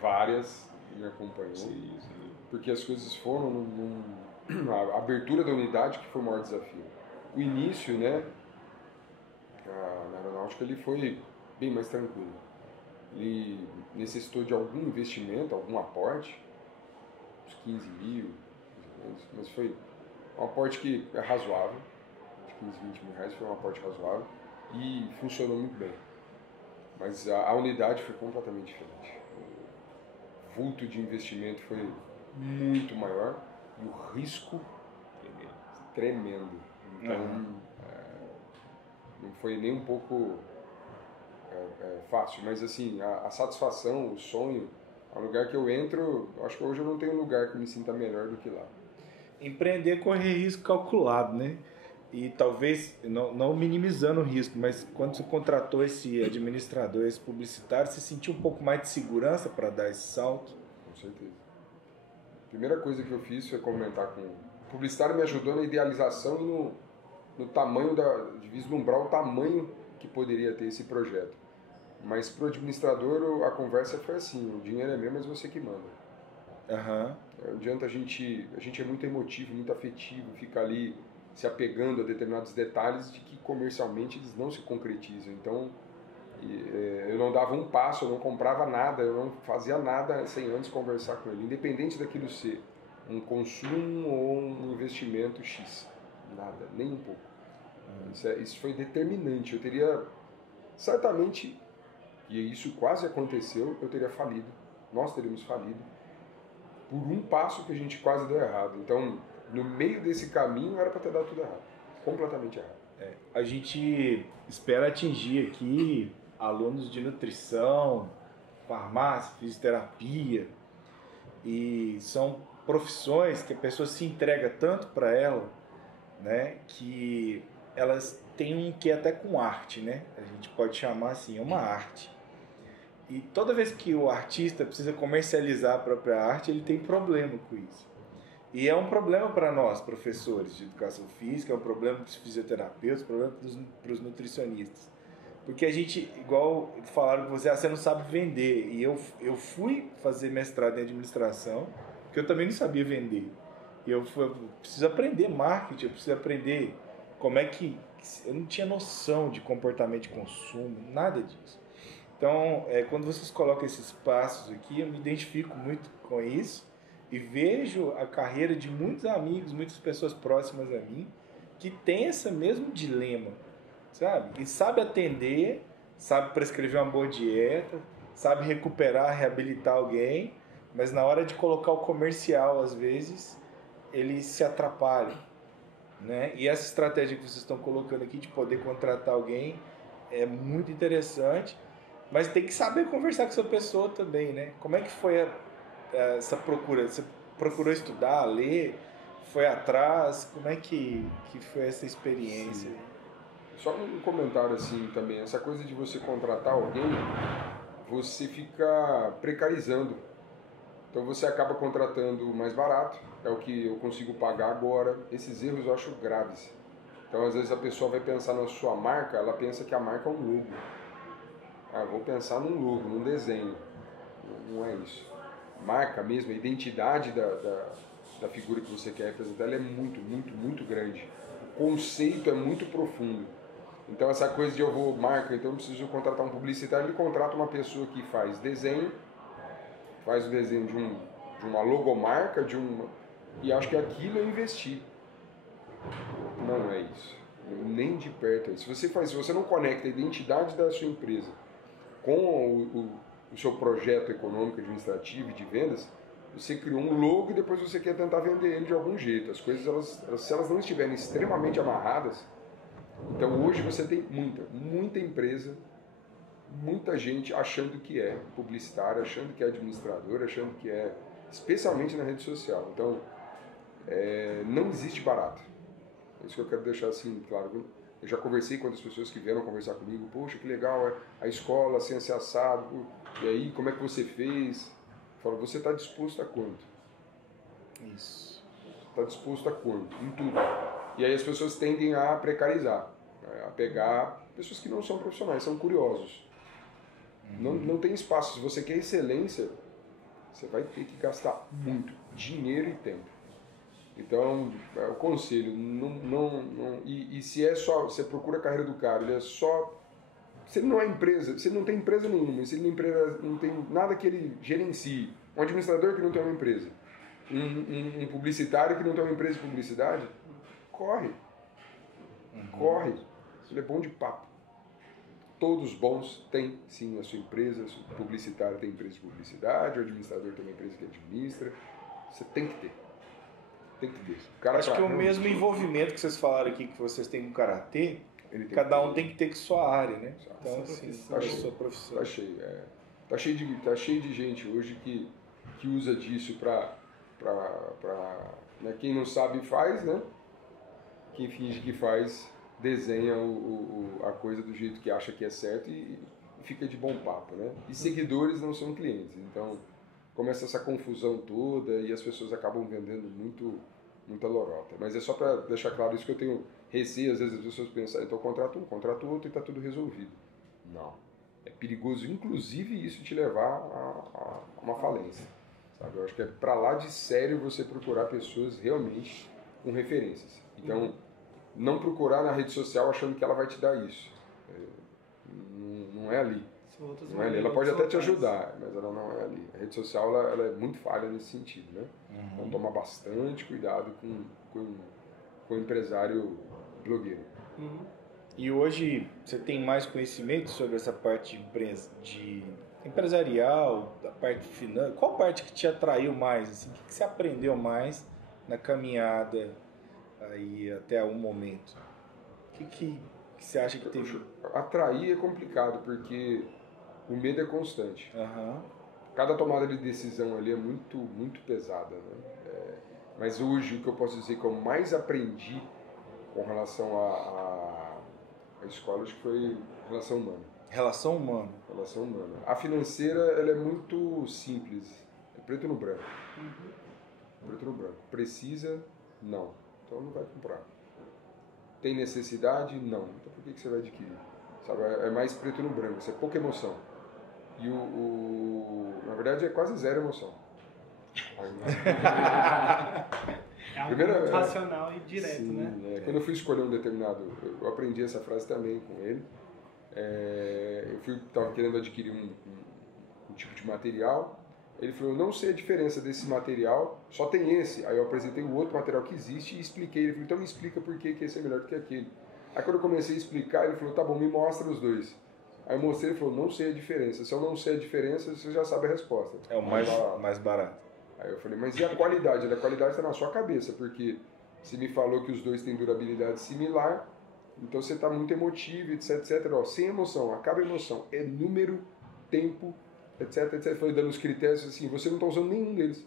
várias, me acompanhou. Sim. Porque as coisas foram a abertura da unidade que foi o maior desafio. O início, né, na aeronáutica, ele foi bem mais tranquilo. Ele necessitou de algum investimento, algum aporte, uns 15 mil, mas foi um aporte que é razoável, de 15, 20 mil reais, foi um aporte razoável e funcionou muito bem. Mas a unidade foi completamente diferente. O vulto de investimento foi muito maior e o risco tremendo. Então, não foi nem um pouco fácil, mas assim, a satisfação, o sonho, é um lugar que eu entro, acho que hoje eu não tenho lugar que me sinta melhor do que lá. Empreender é correr risco calculado, né? E talvez, não minimizando o risco, mas quando você contratou esse administrador, esse publicitário, você sentiu um pouco mais de segurança para dar esse salto? Com certeza. A primeira coisa que eu fiz foi comentar com... O publicitário me ajudou na idealização no tamanho de vislumbrar o tamanho que poderia ter esse projeto. Mas para o administrador a conversa foi assim, o dinheiro é meu, mas você que manda. Não adianta a gente é muito emotivo, muito afetivo, fica ali se apegando a determinados detalhes de que comercialmente eles não se concretizam. Então, eu não dava um passo, eu não comprava nada, eu não fazia nada sem antes conversar com ele, independente daquilo ser um consumo ou um investimento X. Nada, nem um pouco. Isso foi determinante. Eu teria, certamente, e isso quase aconteceu, eu teria falido, nós teríamos falido, por um passo que a gente quase deu errado. Então, no meio desse caminho, era para ter dado tudo errado. Completamente errado. A gente espera atingir aqui alunos de nutrição, farmácia, fisioterapia, e são profissões que a pessoa se entrega tanto para ela, né, que elas têm um quê até com arte, né? A gente pode chamar assim, é uma arte. E toda vez que o artista precisa comercializar a própria arte, ele tem problema com isso. E é um problema para nós, professores de educação física, é um problema para os fisioterapeutas, é um problema para os nutricionistas. Porque a gente, igual falaram com você, você não sabe vender. E eu fui fazer mestrado em administração, porque eu também não sabia vender. E eu preciso aprender marketing, eu preciso aprender como é que... Eu não tinha noção de comportamento de consumo, nada disso. Então, quando vocês colocam esses passos aqui, eu me identifico muito com isso e vejo a carreira de muitos amigos, muitas pessoas próximas a mim, que tem esse mesmo dilema, sabe? E sabe atender, sabe prescrever uma boa dieta, sabe recuperar, reabilitar alguém, mas na hora de colocar o comercial, às vezes, ele se atrapalha, né? E essa estratégia que vocês estão colocando aqui de poder contratar alguém é muito interessante, mas tem que saber conversar com essa pessoa também, né? Como é que foi essa procura? Você procurou estudar, ler? Foi atrás? Como é que foi essa experiência? Sim. Só um comentário assim também, essa coisa de você contratar alguém, você fica precarizando. Então você acaba contratando mais barato, é o que eu consigo pagar agora. Esses erros eu acho graves. Então às vezes a pessoa vai pensar na sua marca, ela pensa que a marca é um logo. Vou pensar num logo, num desenho. Não é isso. Marca mesmo, a identidade da figura que você quer representar, ela é muito, muito, muito grande. O conceito é muito profundo. Então essa coisa de marca, então eu preciso contratar um publicitário, ele contrata uma pessoa que faz desenho, faz o desenho de uma logomarca, e acho que aquilo é investir. Não é isso. Nem de perto é isso. Se você não conecta a identidade da sua empresa com o seu projeto econômico, administrativo e de vendas, você criou um logo e depois você quer tentar vender ele de algum jeito. As coisas, se elas não estiverem extremamente amarradas, então hoje você tem muita empresa, muita gente achando que é publicitário, achando que é administrador, achando que é, especialmente na rede social. Então, não existe barato. É isso que eu quero deixar assim claro. Eu já conversei com as pessoas que vieram conversar comigo, poxa, que legal, a escola, ciência assado, e aí, como é que você fez? Eu falo, você está disposto a quanto? Isso. Está disposto a quanto? Em tudo. E aí as pessoas tendem a precarizar, a pegar pessoas que não são profissionais, são curiosos. Não tem espaço. Se você quer excelência, você vai ter que gastar muito dinheiro e tempo. Então, o conselho, e se é só, você procura a carreira do cara, ele é só, se ele não é empresa, se ele não tem empresa nenhuma, se ele não tem nada que ele gerencie, um administrador que não tem uma empresa, um publicitário que não tem uma empresa de publicidade, corre, ele é bom de papo. Todos bons têm, sim, a sua empresa, o publicitário tem empresa de publicidade, o administrador tem uma empresa que administra, você tem que ter. Tem que ter. Acho que o mesmo envolvimento que vocês falaram aqui, que vocês têm com o Karatê, cada um tem que ter com sua área, né? Então, assim, sua profissão. Tá cheio de gente hoje que usa disso para né? Quem não sabe faz, né? Quem finge que faz, desenha a coisa do jeito que acha que é certo e fica de bom papo, né? E seguidores não são clientes, então começa essa confusão toda e as pessoas acabam vendendo muito muita lorota. Mas é só para deixar claro isso que eu tenho receio, às vezes as pessoas pensam, então contrato um, contrato outro e está tudo resolvido. Não. É perigoso, inclusive, isso te levar a uma falência. Sabe? Eu acho que é para lá de sério você procurar pessoas realmente com referências. Então, não procurar na rede social achando que ela vai te dar isso. Não é ali. Não é ali. Ela pode até te ajudar, mas ela não é ali. A rede social ela é muito falha nesse sentido, né? Então, toma bastante cuidado com o empresário blogueiro. E hoje você tem mais conhecimento sobre essa parte de empresarial, da parte financeira? Qual parte que te atraiu mais? Assim, o que você aprendeu mais na caminhada aí até um momento? O que você acha que teve? Atrair é complicado, porque o medo é constante. Uhum. Cada tomada de decisão ali é muito, muito pesada, né? Mas hoje o que eu posso dizer que eu mais aprendi com relação à escola, acho que foi relação humana. Relação humana. Relação humana. A financeira, ela é muito simples. É preto no branco. Preto no branco. Precisa? Não. Então não vai comprar. Tem necessidade? Não. Então por que você vai adquirir? Sabe? É mais preto no branco. Isso é pouca emoção. E na verdade é quase zero emoção. É algo muito racional e direto, sim, né? Quando eu fui escolher um determinado... Eu aprendi essa frase também com ele. Eu estava querendo adquirir um tipo de material. Ele falou, eu não sei a diferença desse material, só tem esse. Aí eu apresentei o outro material que existe e expliquei. Ele falou, então me explica por que esse é melhor do que aquele. Aí quando eu comecei a explicar, ele falou, tá bom, me mostra os dois. Aí eu mostrei, ele falou, não sei a diferença. Se eu não sei a diferença, você já sabe a resposta. É o mais barato. Aí eu falei, mas e a qualidade? A qualidade está na sua cabeça, porque você me falou que os dois têm durabilidade similar, então você está muito emotivo, etc. Ó, sem emoção, acaba a emoção. É número, tempo, etc. Foi dando os critérios assim, você não está usando nenhum deles.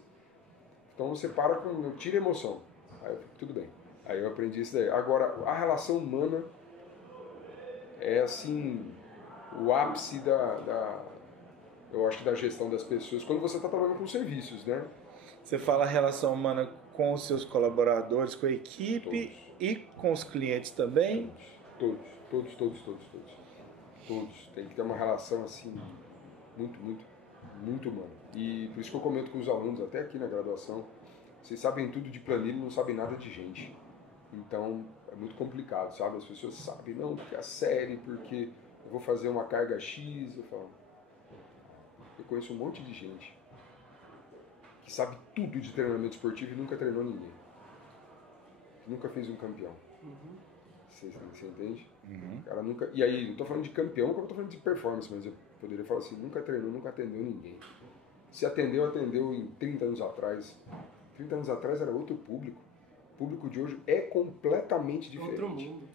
Então você para com, tira a emoção. Aí eu falei, tudo bem. Aí eu aprendi isso daí. Agora, a relação humana é assim, o ápice eu acho que da gestão das pessoas, quando você está trabalhando com serviços, né? Você fala a relação humana com os seus colaboradores, com a equipe e com os clientes também? Todos. Tem que ter uma relação assim, muito, muito, muito humana. E por isso que eu comento com os alunos, até aqui na graduação, vocês sabem tudo de planilha e não sabem nada de gente. Então, é muito complicado, sabe? As pessoas sabem, não, porque a série, porque eu vou fazer uma carga X, eu falo... Eu conheço um monte de gente que sabe tudo de treinamento esportivo e nunca treinou ninguém. Nunca fez um campeão. Você entende? O cara nunca... E aí, não estou falando de campeão, como eu estou falando de performance, mas eu poderia falar assim, nunca treinou, nunca atendeu ninguém. Se atendeu em 30 anos atrás. 30 anos atrás era outro público. O público de hoje é completamente diferente. Outro mundo.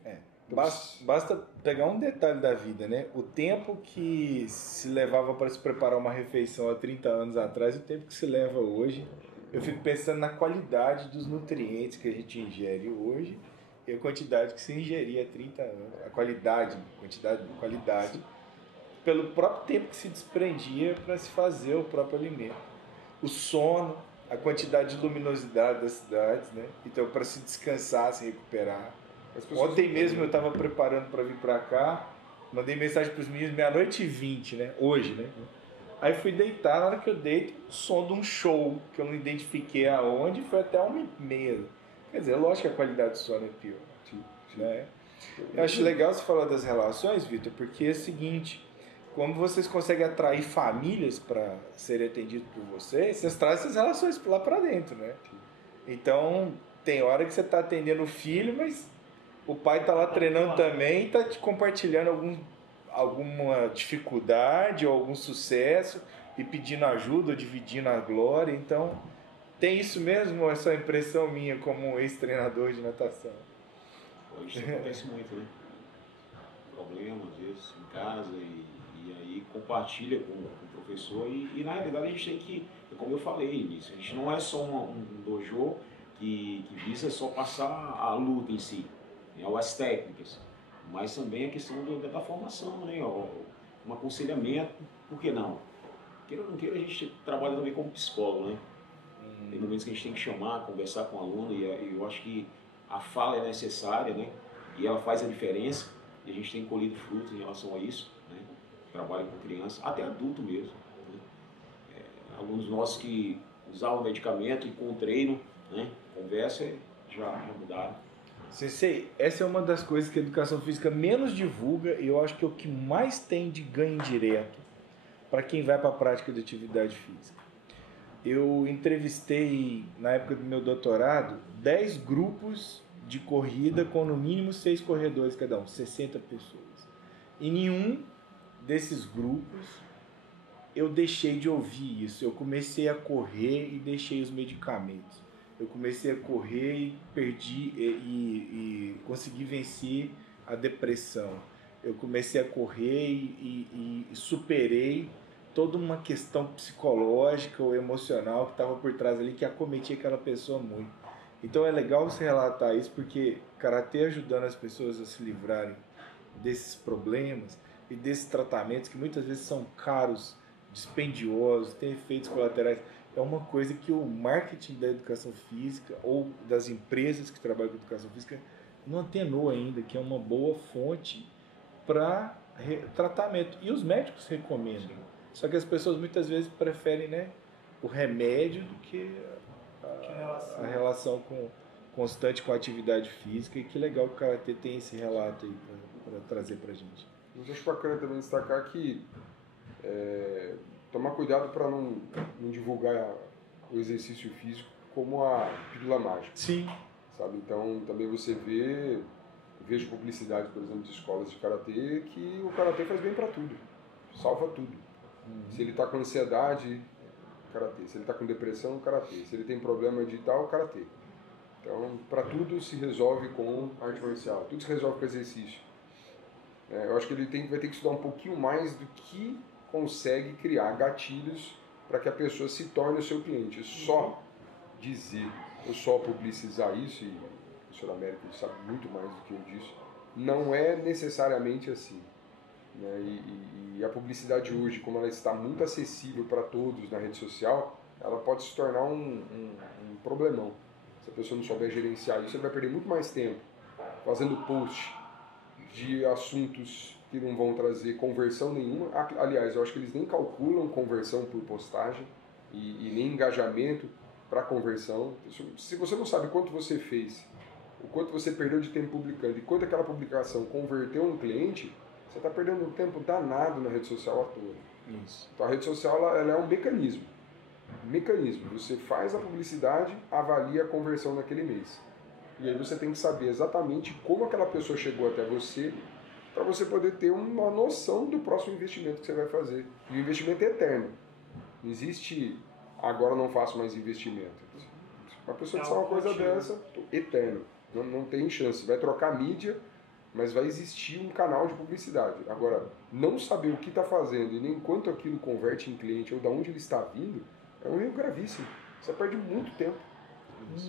Então, basta pegar um detalhe da vida, né? O tempo que se levava para se preparar uma refeição há 30 anos atrás e o tempo que se leva hoje. Eu fico pensando na qualidade dos nutrientes que a gente ingere hoje e a quantidade que se ingeria há 30 anos. A qualidade, pelo próprio tempo que se desprendia para se fazer o próprio alimento. O sono, a quantidade de luminosidade das cidades, né? Então, para se descansar, se recuperar. Ontem mesmo eu estava preparando para vir para cá, mandei mensagem para os meninos 00:20, né? Hoje, né? Aí fui deitar, na hora que eu deito, o som de um show, que eu não identifiquei aonde, foi até 1h30. Quer dizer, lógico que a qualidade do sono é pior. Né? Eu acho legal você falar das relações, Vitor, porque é o seguinte, como vocês conseguem atrair famílias para serem atendidos por vocês trazem essas relações lá para dentro, né? Então, tem hora que você está atendendo o filho, mas o pai está lá treinando também e está te compartilhando alguma dificuldade ou algum sucesso e pedindo ajuda ou dividindo a glória. Então, tem isso mesmo ou é só impressão minha como ex-treinador de natação? Isso acontece muito, né? Problema, às vezes, em casa e aí compartilha com o professor e na realidade a gente tem que, como eu falei nisso, a gente não é só um dojo que visa só passar a luta em si, né, ou as técnicas, mas também a questão da formação, né, um aconselhamento, por que não? Queira ou não queira, a gente trabalha também como psicólogo, né? Tem momentos momentos que a gente tem que chamar, conversar com o aluno, e eu acho que a fala é necessária, né? E ela faz a diferença, e a gente tem colhido frutos em relação a isso, né? Trabalho com criança, até adulto mesmo. Né? Alunos nossos que usavam medicamento e com o treino, né? Conversa, já mudaram. Sensei, essa é uma das coisas que a educação física menos divulga e eu acho que é o que mais tem de ganho direto para quem vai para a prática de atividade física. Eu entrevistei, na época do meu doutorado, 10 grupos de corrida com no mínimo 6 corredores cada um, 60 pessoas. Em nenhum desses grupos eu deixei de ouvir isso. Eu comecei a correr e deixei os medicamentos. Eu comecei a correr e perdi e consegui vencer a depressão. Eu comecei a correr e superei toda uma questão psicológica ou emocional que estava por trás ali, que acometia aquela pessoa muito. Então é legal você relatar isso, porque Karatê ajudando as pessoas a se livrarem desses problemas e desses tratamentos que muitas vezes são caros, dispendiosos, têm efeitos colaterais. É uma coisa que o marketing da educação física ou das empresas que trabalham com educação física não atenou ainda, que é uma boa fonte para tratamento. E os médicos recomendam. Só que as pessoas muitas vezes preferem, né, o remédio do que a relação constante com a atividade física. E que legal que o Karatê tem esse relato aí para trazer para a gente. Eu acho bacana também destacar que tomar cuidado para não divulgar o exercício físico como a pílula mágica. Sim. Sabe? Então, também você vejo publicidade, por exemplo, de escolas de karatê, que o karatê faz bem para tudo, salva tudo. Se ele está com ansiedade, karatê. Se ele está com depressão, karatê. Se ele tem problema de tal, karatê. Então, para tudo se resolve com arte marcial, tudo se resolve com exercício. Eu acho que ele vai ter que estudar um pouquinho mais do que consegue criar gatilhos para que a pessoa se torne o seu cliente. Só dizer ou só publicizar isso, e o Sr. Américo sabe muito mais do que eu disso, não é necessariamente assim. Né? E a publicidade hoje, como ela está muito acessível para todos na rede social, ela pode se tornar um problemão. Se a pessoa não souber gerenciar isso, ele vai perder muito mais tempo fazendo post de assuntos que não vão trazer conversão nenhuma. Aliás, eu acho que eles nem calculam conversão por postagem e nem engajamento para conversão. Se você não sabe quanto você fez, o quanto você perdeu de tempo publicando e quanto aquela publicação converteu um cliente, você está perdendo um tempo danado na rede social à toa. Isso. Então a rede social ela é um mecanismo. Você faz a publicidade, avalia a conversão naquele mês. E aí você tem que saber exatamente como aquela pessoa chegou até você, para você poder ter uma noção do próximo investimento que você vai fazer. E o investimento é eterno. Não existe, agora não faço mais investimento. Uma pessoa que faz uma coisa dessa, eterno. Não tem chance. Vai trocar mídia, mas vai existir um canal de publicidade. Agora, não saber o que está fazendo e nem quanto aquilo converte em cliente ou de onde ele está vindo, é um erro gravíssimo. Você perde muito tempo.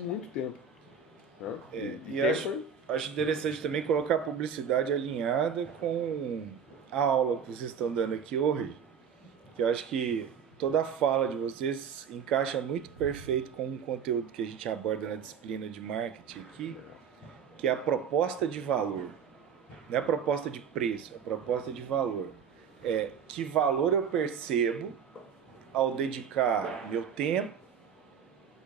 Muito tempo. E acho interessante também colocar a publicidade alinhada com a aula que vocês estão dando aqui hoje, que eu acho que toda a fala de vocês encaixa muito perfeito com um conteúdo que a gente aborda na disciplina de marketing aqui, que é a proposta de valor. Não é a proposta de preço, é a proposta de valor. Que valor eu percebo ao dedicar meu tempo,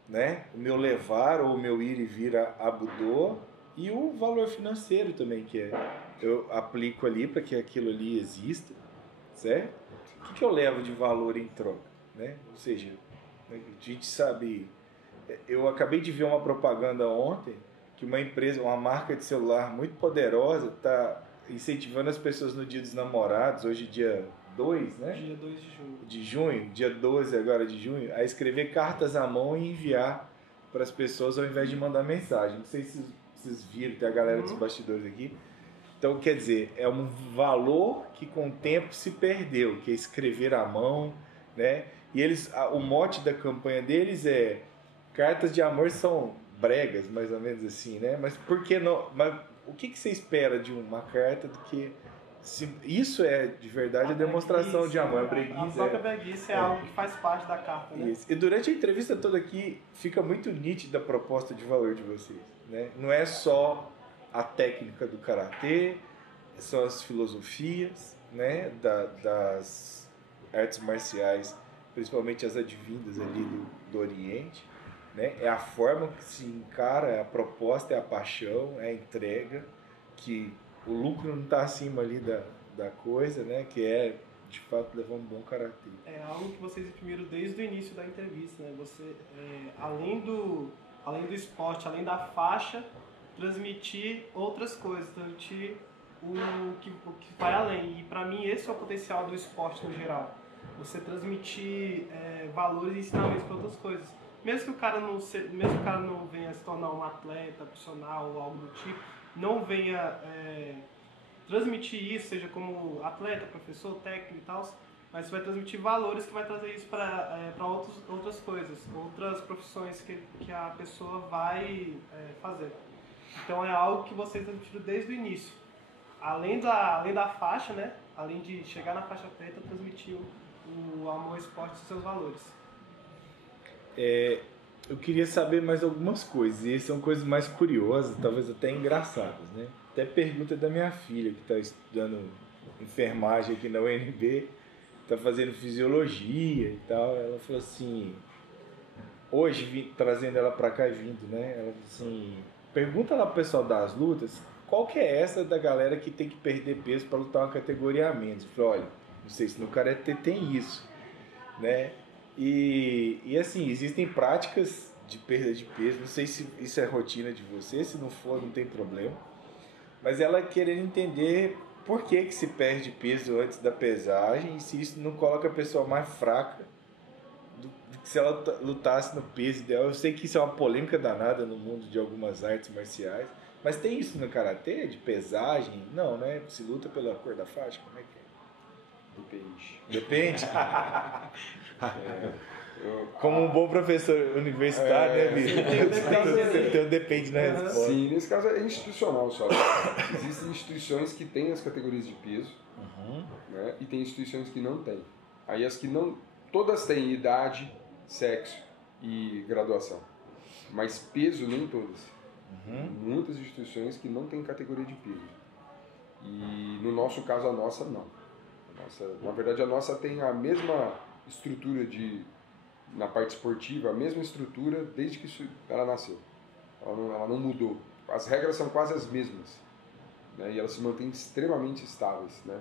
né, o meu levar ou o meu ir e vir a Budô, e o valor financeiro também, que eu aplico ali para que aquilo ali exista, certo? O que eu levo de valor em troca, né? Ou seja, a gente sabe, eu acabei de ver uma propaganda ontem que uma empresa, uma marca de celular muito poderosa está incentivando as pessoas no Dia dos Namorados, hoje dia 2, né? Dia 2 de junho. De junho, dia 12 agora de junho, a escrever cartas à mão e enviar para as pessoas ao invés de mandar mensagem. Não sei se vocês viram, tem a galera dos bastidores aqui. Então, quer dizer, é um valor que com o tempo se perdeu, que é escrever à mão, né? E o mote da campanha deles é cartas de amor são bregas, mais ou menos assim, né? Mas por que não? Mas o que você espera de uma carta do que isso é de verdade a demonstração de amor. A breguice, a própria breguice é algo que faz parte da carta, né? Isso. E durante a entrevista toda aqui, fica muito nítida a proposta de valor de vocês, né? Não é só a técnica do karatê, são as filosofias, né, das artes marciais, principalmente as advindas ali do Oriente, né? É a forma que se encara, é a proposta, é a paixão, é a entrega, que o lucro não está acima ali da coisa, né? Que é, de fato, levar um bom karatê. É algo que vocês imprimiram desde o início da entrevista, né? Você, além do esporte, além da faixa, transmitir outras coisas, transmitir o que vai além. E para mim esse é o potencial do esporte no geral. Você transmitir valores e ensinamentos para outras coisas. Mesmo que o cara não venha se tornar um atleta profissional ou algo do tipo, não venha transmitir isso, seja como atleta, professor, técnico e tal, mas você vai transmitir valores que vai trazer isso para outras coisas, outras profissões que a pessoa vai fazer. Então é algo que vocês transmitiram desde o início. Além da faixa, né? Além de chegar na faixa preta, transmitir o amor ao esporte e seus valores. Eu queria saber mais algumas coisas, e são coisas mais curiosas, talvez até engraçadas, né? Até pergunta da minha filha, que está estudando enfermagem aqui na UNB, está fazendo fisiologia e tal. Ela falou assim, hoje, trazendo ela para cá e vindo, né? Ela falou assim, pergunta lá pro pessoal das lutas, qual que é essa da galera que tem que perder peso para lutar uma categoria a menos? Eu falei, olha, não sei se no karatê tem isso, né? E assim, existem práticas de perda de peso, não sei se isso é rotina de você, se não for, não tem problema. Mas ela querendo entender por que se perde peso antes da pesagem e se isso não coloca a pessoa mais fraca do que se ela lutasse no peso ideal. Eu sei que isso é uma polêmica danada no mundo de algumas artes marciais, mas tem isso no karatê, de pesagem? Não, né? Se luta pela cor da faixa, como é que é? Depende. Depende? Como um bom professor universitário, né, Vitor? Você tem o depende na resposta. Sim, nesse caso é institucional só. Existem instituições que têm as categorias de peso, né, e tem instituições que não têm. Aí as que não... Todas têm idade, sexo e graduação. Mas peso nem todas. Muitas instituições que não têm categoria de peso. E no nosso caso, a nossa não. Na verdade, a nossa tem a mesma estrutura na parte esportiva, a mesma estrutura desde que ela nasceu. Ela não mudou. As regras são quase as mesmas, né? E elas se mantêm extremamente estáveis, né?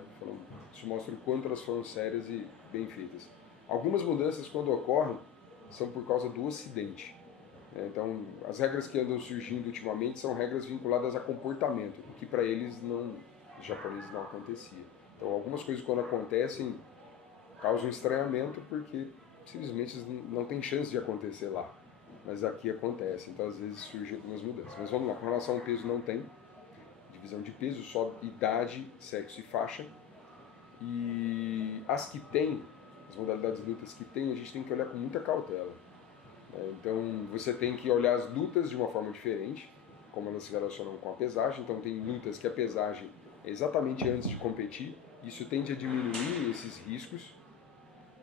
Isso mostra o quanto elas foram sérias e bem feitas. Algumas mudanças, quando ocorrem, são por causa do Ocidente. Então, as regras que andam surgindo ultimamente são regras vinculadas a comportamento, que para eles os japoneses não acontecia. Então, algumas coisas quando acontecem causam estranhamento porque simplesmente não tem chance de acontecer lá. Mas aqui acontece, então às vezes surgem algumas mudanças. Mas vamos lá, com relação ao peso não tem divisão de peso, só idade, sexo e faixa. E as que tem, as modalidades de lutas que tem, a gente tem que olhar com muita cautela. Então você tem que olhar as lutas de uma forma diferente, como elas se relacionam com a pesagem. Então tem lutas que a pesagem é exatamente antes de competir, isso tende a diminuir esses riscos,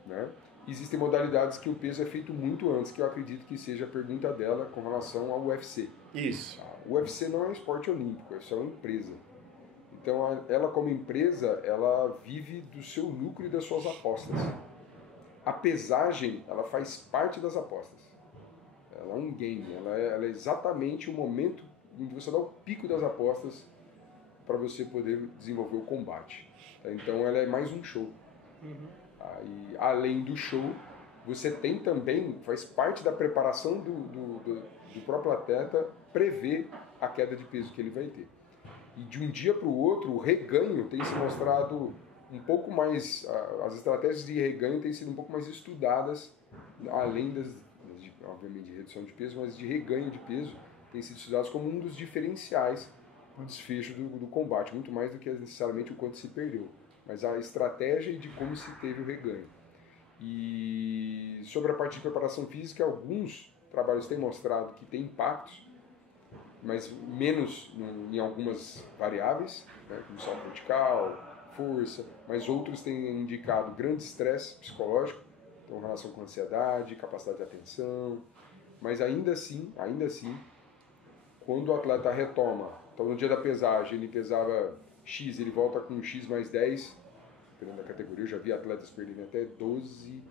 né? Existem modalidades que o peso é feito muito antes, que eu acredito que seja a pergunta dela com relação ao UFC. Isso. O UFC não é um esporte olímpico, é só uma empresa. Então ela como empresa, ela vive do seu lucro e das suas apostas. A pesagem, ela faz parte das apostas. Ela é um game, ela é exatamente o momento em que você dá o pico das apostas para você poder desenvolver o combate. Então ela é mais um show. Aí, além do show, você tem também, faz parte da preparação do próprio atleta prever a queda de peso que ele vai ter. E de um dia para o outro, o reganho tem se mostrado um pouco mais, as estratégias de reganho têm sido um pouco mais estudadas, além obviamente, de redução de peso, mas de reganho de peso, têm sido estudadas como um dos diferenciais para o desfecho do combate, muito mais do que necessariamente o quanto se perdeu, mas a estratégia e de como se teve o reganho. E sobre a parte de preparação física, alguns trabalhos têm mostrado que tem impactos, mas menos em algumas variáveis, né, como salto vertical, força, mas outros têm indicado grande estresse psicológico, então relação com ansiedade, capacidade de atenção, mas ainda assim, quando o atleta retoma, então no dia da pesagem ele pesava X, ele volta com X mais 10, dependendo da categoria, eu já vi atletas perderem até 12,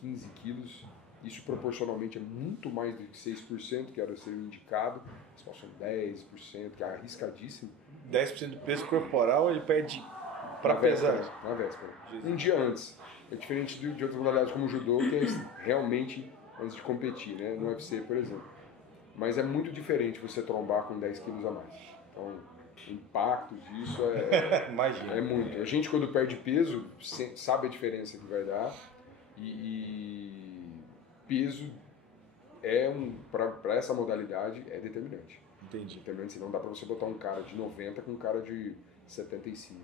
15 quilos, isso proporcionalmente é muito mais do que 6%, que era ser indicado, eles passam 10%, que é arriscadíssimo. 10% do peso corporal ele perde para pesar? Na véspera. Um dia antes. É diferente de outras modalidades como o judô, que é realmente antes de competir, né? No UFC, por exemplo. Mas é muito diferente você trombar com 10 quilos a mais. Então, o impacto disso Imagina. É muito. A gente, quando perde peso, sabe a diferença que vai dar. E peso para essa modalidade é determinante. Entendi. Determinante, não dá para você botar um cara de 90 com um cara de 75.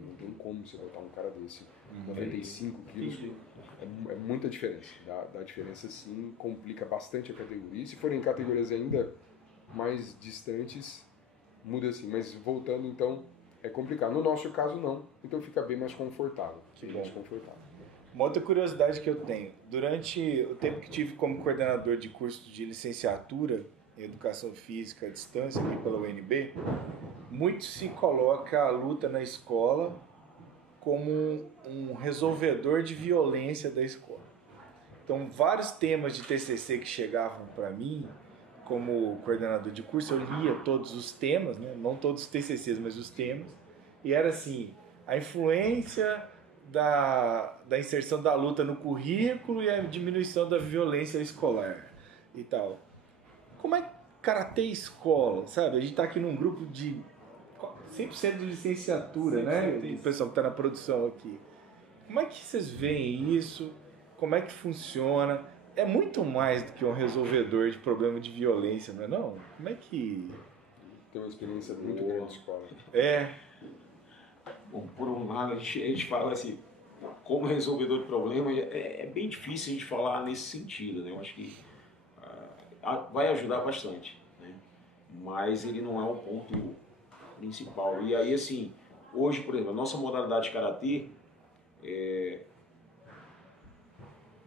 Não tem como você botar um cara desse. 95 quilos. É muita diferença. Dá diferença sim, complica bastante a categoria. E se forem categorias ainda mais distantes, muda assim. Mas voltando, então, é complicado. No nosso caso, não. Então fica bem mais confortável. Mais confortável. Uma outra curiosidade que eu tenho. Durante o tempo que tive como coordenador de curso de licenciatura em Educação Física à Distância, aqui pela UNB, muito se coloca a luta na escola como um resolvedor de violência da escola. Então, vários temas de TCC que chegavam para mim, como coordenador de curso, eu lia todos os temas, né? Não todos os TCCs, mas os temas, e era assim, a influência da inserção da luta no currículo e a diminuição da violência escolar e tal. Como é karatê escola, sabe? A gente está aqui num grupo de 100% de licenciatura, 100%, né? O pessoal que está na produção aqui. Como é que vocês veem isso? Como é que funciona? É muito mais do que um resolvedor de problema de violência, não é não? Como é que... Tem uma experiência muito grande de escola. Bom, por um lado, a gente fala assim, como resolvedor de problema, é bem difícil a gente falar nesse sentido, né? Eu acho que vai ajudar bastante, né? Mas ele não é o ponto principal. E aí, assim, hoje, por exemplo, a nossa modalidade de karatê,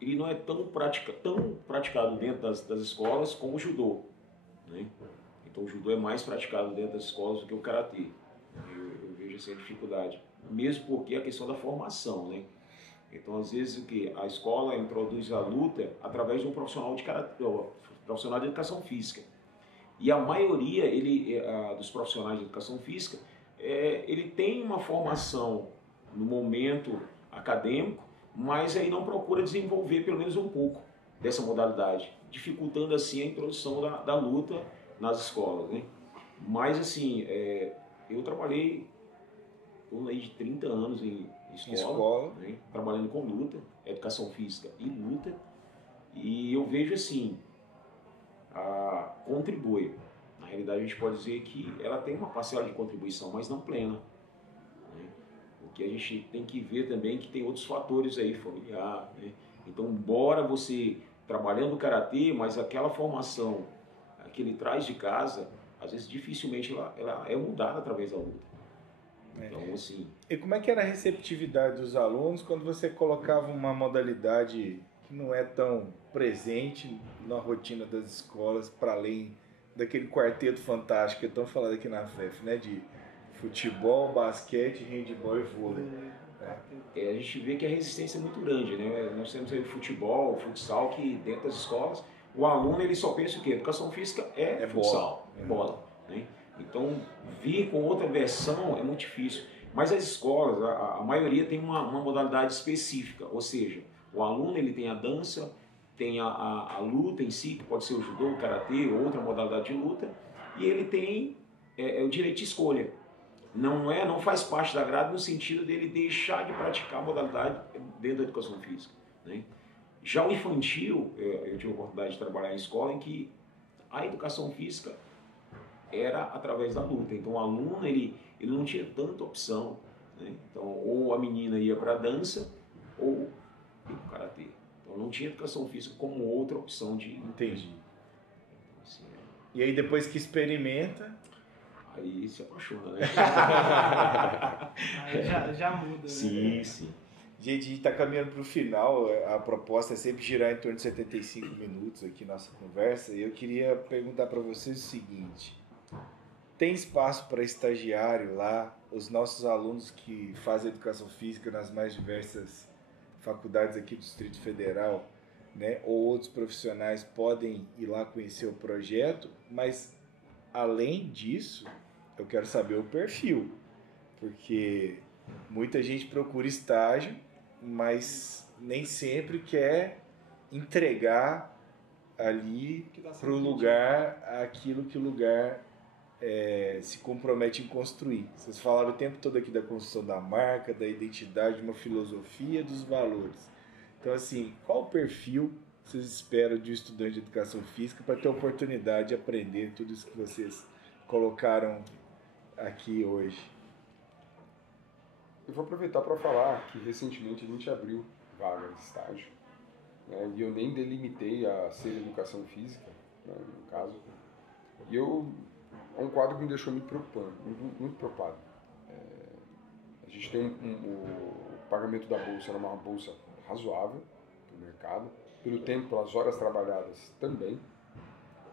ele não é tão praticado dentro das escolas como o judô, né? Então, o judô é mais praticado dentro das escolas do que o karatê. Eu vejo essa dificuldade, mesmo porque a questão da formação, né? Então, às vezes, a escola introduz a luta através de um profissional de karatê, profissional de educação física. E a maioria dos profissionais de educação física, ele tem uma formação no momento acadêmico, mas aí não procura desenvolver pelo menos um pouco dessa modalidade, dificultando assim a introdução da luta nas escolas, né? Mas assim, eu trabalhei por aí de 30 anos em escola. Né? Trabalhando com luta, educação física e luta, e eu vejo assim, contribui. Na realidade, a gente pode dizer que ela tem uma parcela de contribuição, mas não plena, né? Porque a gente tem que ver também que tem outros fatores aí, familiar, né? Então, embora você trabalhando o karatê, mas aquela formação que ele traz de casa, às vezes dificilmente ela é mudada através da luta. Então, assim... E como é que era a receptividade dos alunos quando você colocava uma modalidade que não é tão presente na rotina das escolas, para além daquele quarteto fantástico que estão falando aqui na FEF, né? De futebol, basquete, handebol e vôlei. A gente vê que a resistência é muito grande, né? Nós temos aí futebol, futsal, que dentro das escolas, o aluno ele só pensa o quê? Educação física é futsal, bola, né? Então, vir com outra versão é muito difícil. Mas as escolas, a maioria tem uma modalidade específica, ou seja, o aluno ele tem a dança, tem a luta em si, que pode ser o judô, o karatê ou outra modalidade de luta, e ele tem o direito de escolha. Não faz parte da grade no sentido dele deixar de praticar a modalidade dentro da educação física, né? Já o infantil, eu tive a oportunidade de trabalhar em escola em que a educação física era através da luta. Então o aluno ele não tinha tanta opção, né? Então ou a menina ia para a dança ou ia para o karatê. Então não tinha educação física como outra opção de... Entendi. Assim, e aí depois que experimenta... Aí se apaixona, né? Aí já muda, Sim, né? sim. Gente, a gente está caminhando para o final. A proposta é sempre girar em torno de 75 minutos aqui nossa conversa. E eu queria perguntar para vocês o seguinte: tem espaço para estagiário lá? Os nossos alunos que fazem educação física nas mais diversas faculdades aqui do Distrito Federal, né, ou outros profissionais podem ir lá conhecer o projeto, mas além disso, eu quero saber o perfil, porque muita gente procura estágio, mas nem sempre quer entregar ali para o lugar aquilo que o lugar se compromete em construir. Vocês falaram o tempo todo aqui da construção da marca, da identidade, de uma filosofia, dos valores. Então, assim, qual o perfil vocês esperam de um estudante de educação física para ter a oportunidade de aprender tudo isso que vocês colocaram aqui hoje? Eu vou aproveitar para falar que recentemente a gente abriu vagas de estágio, né, e eu nem delimitei a ser educação física, né, no caso. E é um quadro que me deixou muito preocupado. A gente tem o pagamento da bolsa era uma bolsa razoável para o mercado, pelo tempo, pelas horas trabalhadas também,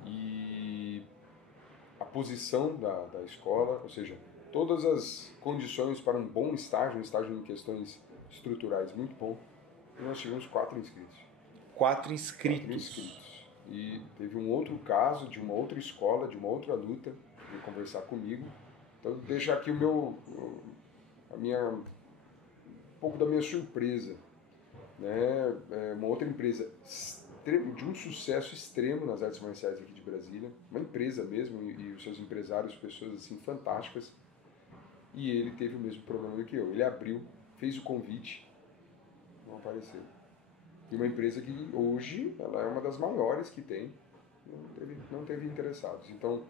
e a posição da escola, ou seja, todas as condições para um bom estágio, um estágio em questões estruturais muito bom, e nós tivemos 4 inscritos. 4 inscritos. 4 inscritos. E teve um outro caso de uma outra escola, de uma outra luta, que veio conversar comigo. Então, deixar aqui um pouco da minha surpresa, né? Uma outra empresa de um sucesso extremo nas artes marciais aqui de Brasília, uma empresa mesmo, e os seus empresários, pessoas assim fantásticas, e ele teve o mesmo problema do que eu. Ele abriu, fez o convite, não apareceu. E uma empresa que hoje ela é uma das maiores que tem, não teve interessados. Então,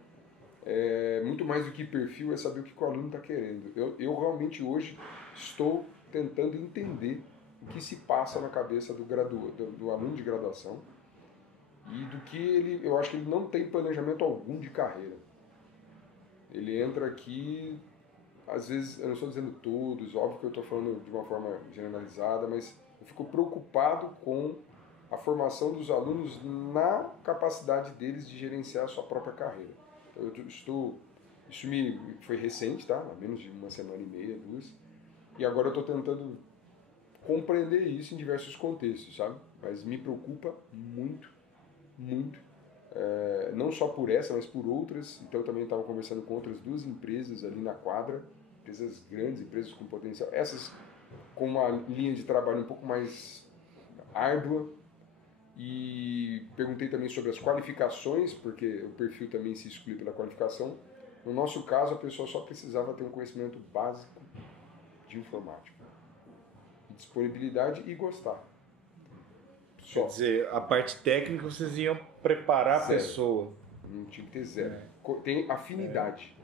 muito mais do que perfil é saber o que o aluno está querendo. Eu realmente hoje estou tentando entender o que se passa na cabeça do aluno de graduação e do que eu acho que ele não tem planejamento algum de carreira. Ele entra aqui, às vezes, eu não estou dizendo todos, óbvio que eu estou falando de uma forma generalizada, mas eu fico preocupado com a formação dos alunos na capacidade deles de gerenciar a sua própria carreira. Então, isso foi recente, tá? Há menos de uma semana e meia, 2, e agora eu estou tentando compreender isso em diversos contextos, sabe? Mas me preocupa muito, muito, não só por essa, mas por outras. Então eu também estava conversando com outras 2 empresas ali na quadra, empresas grandes, empresas com potencial, essas com uma linha de trabalho um pouco mais árdua, e perguntei também sobre as qualificações, porque o perfil também se exclui pela qualificação. No nosso caso, a pessoa só precisava ter um conhecimento básico de informática, disponibilidade e gostar. Só. Quer dizer, a parte técnica vocês iam preparar a pessoa. Não tinha que ter 0. Tem afinidade.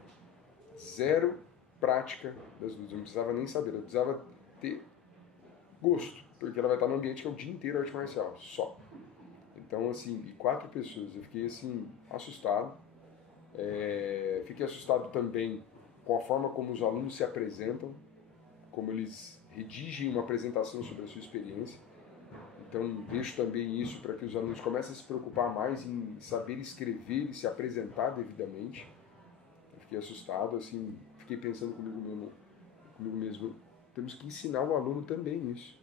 0 prática das luzes. Não precisava nem saber. Ela precisava ter gosto, porque ela vai estar no ambiente que é o dia inteiro arte marcial. Só. Então, assim, e 4 pessoas. Eu fiquei, assim, assustado. Fiquei assustado também com a forma como os alunos se apresentam, como eles redigem uma apresentação sobre a sua experiência. Então, deixo também isso para que os alunos comecem a se preocupar mais em saber escrever e se apresentar devidamente. Eu fiquei assustado, assim, fiquei pensando comigo mesmo, temos que ensinar o aluno também isso.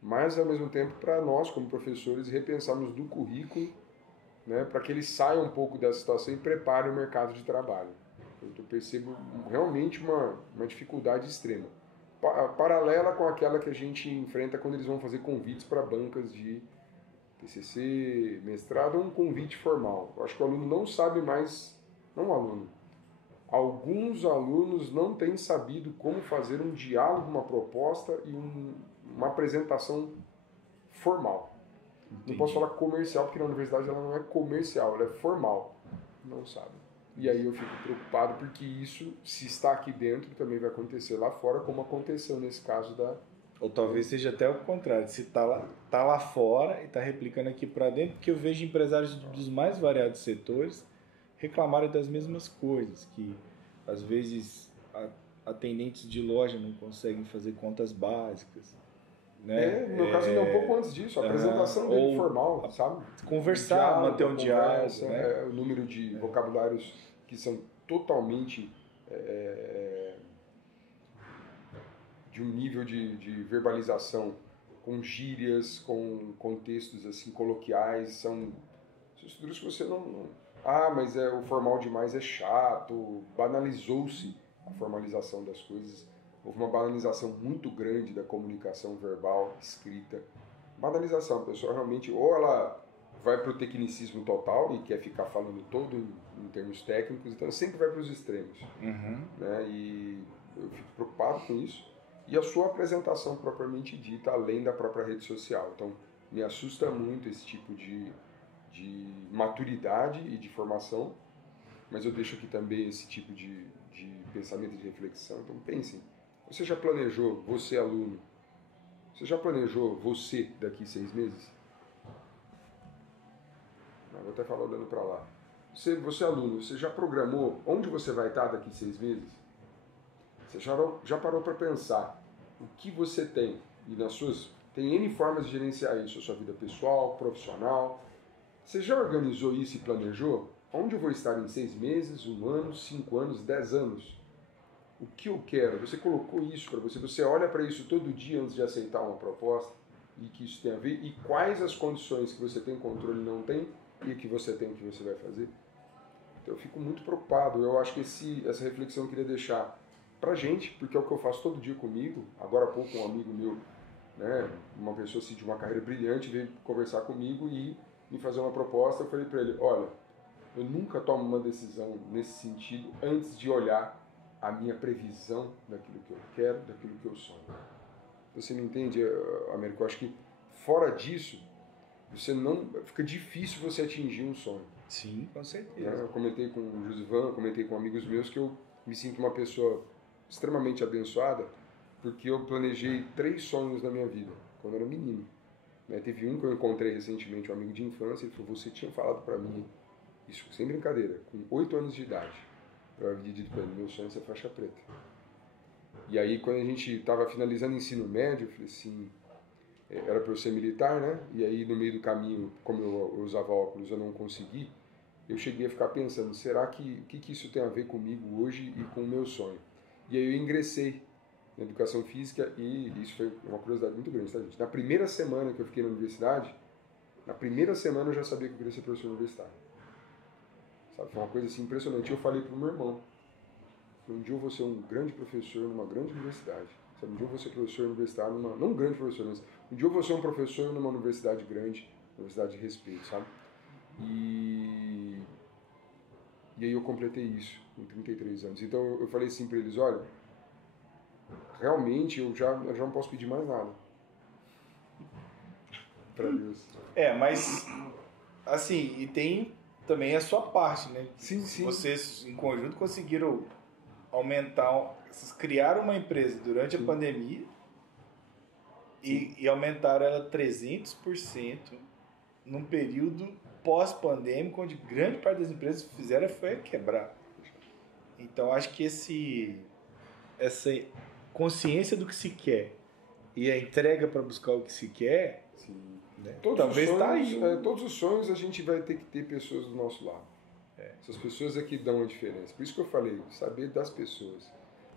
Mas, ao mesmo tempo, para nós, como professores, repensarmos do currículo, né, para que ele saia um pouco dessa situação e prepare o mercado de trabalho. Eu percebo realmente uma dificuldade extrema, paralela com aquela que a gente enfrenta quando eles vão fazer convites para bancas de TCC, mestrado, ou um convite formal. Eu acho que o aluno não sabe mais, não o aluno, alguns alunos não têm sabido como fazer um diálogo, uma proposta e uma apresentação formal. Entendi. Não posso falar comercial, porque na universidade ela não é comercial, ela é formal. Não sabe. E aí eu fico preocupado porque isso, se está aqui dentro, também vai acontecer lá fora, como aconteceu nesse caso da... Ou talvez seja até o contrário, se está lá fora e está replicando aqui para dentro, porque eu vejo empresários dos mais variados setores reclamarem das mesmas coisas, que às vezes atendentes de loja não conseguem fazer contas básicas. Né? No meu caso, ainda um pouco antes disso, a apresentação dele formal, sabe? Conversar, manter um diálogo. Né? O número de vocabulários que são totalmente de um nível de verbalização com gírias, com contextos assim coloquiais, são estruturas que você não... mas o formal demais é chato, banalizou-se a formalização das coisas. Houve uma banalização muito grande da comunicação verbal, escrita. Banalização, a pessoa realmente, ou ela vai para o tecnicismo total e quer ficar falando todo em termos técnicos, então sempre vai para os extremos. Né? E eu fico preocupado com isso. E a sua apresentação propriamente dita, além da própria rede social. Então, me assusta muito esse tipo de maturidade e de formação, mas eu deixo aqui também esse tipo de pensamento e de reflexão. Então, pensem. Você já planejou, você aluno, você já planejou você daqui 6 meses? Vou até falar olhando para lá. Você aluno, você já programou onde você vai estar daqui 6 meses? Você já parou para pensar o que você tem? E tem N formas de gerenciar isso, a sua vida pessoal, profissional. Você já organizou isso e planejou? Onde eu vou estar em 6 meses, 1 ano, 5 anos, 10 anos? O que eu quero? Você colocou isso para você? Você olha para isso todo dia antes de aceitar uma proposta? E que isso tem a ver? E quais as condições que você tem controle e não tem? E que você tem, o que você vai fazer? Então eu fico muito preocupado. Eu acho que essa reflexão eu queria deixar pra gente, porque é o que eu faço todo dia comigo. Agora há pouco um amigo meu, né, uma pessoa assim, de uma carreira brilhante, veio conversar comigo e me fazer uma proposta. Eu falei para ele, olha, eu nunca tomo uma decisão nesse sentido antes de olhar a minha previsão daquilo que eu quero, daquilo que eu sonho. Você me entende, Américo? Eu acho que fora disso, fica difícil você atingir um sonho. Sim, com certeza. Eu comentei com o Josivan, comentei com amigos meus que eu me sinto uma pessoa extremamente abençoada porque eu planejei 3 sonhos na minha vida, quando eu era menino. Teve um que eu encontrei recentemente, um amigo de infância, ele falou, você tinha falado para mim, isso sem brincadeira, com 8 anos de idade, eu havia dito para ele, meu sonho é ser faixa preta. E aí, quando a gente estava finalizando o ensino médio, eu falei assim, era para eu ser militar, né? E aí, no meio do caminho, como eu usava óculos, eu não consegui, eu cheguei a ficar pensando, será que o que isso tem a ver comigo hoje e com o meu sonho? E aí eu ingressei na educação física e isso foi uma curiosidade muito grande, tá, gente? Na primeira semana que eu fiquei na universidade, na primeira semana eu já sabia que eu queria ser professor universitário. Sabe? Foi uma coisa assim impressionante. Eu falei pro meu irmão, um dia eu vou ser um grande professor numa grande universidade. Sabe? Um dia eu vou ser professor universitário não um grande professor, mas um dia eu vou ser um professor numa universidade grande, universidade de respeito, sabe? E aí eu completei isso com 33 anos. Então eu falei assim para eles, olha, realmente eu já não posso pedir mais nada para Deus. Mas assim, e tem também a sua parte, né? Sim, sim. Vocês em conjunto conseguiram vocês criaram uma empresa durante a pandemia e aumentaram ela 300% num período pós-pandêmico, onde grande parte das empresas fizeram foi quebrar. Então, acho que essa consciência do que se quer e a entrega para buscar o que se quer, sim, né? Talvez está aí. Todos os sonhos a gente vai ter que ter pessoas do nosso lado. Essas pessoas é que dão a diferença. Por isso que eu falei, saber das pessoas.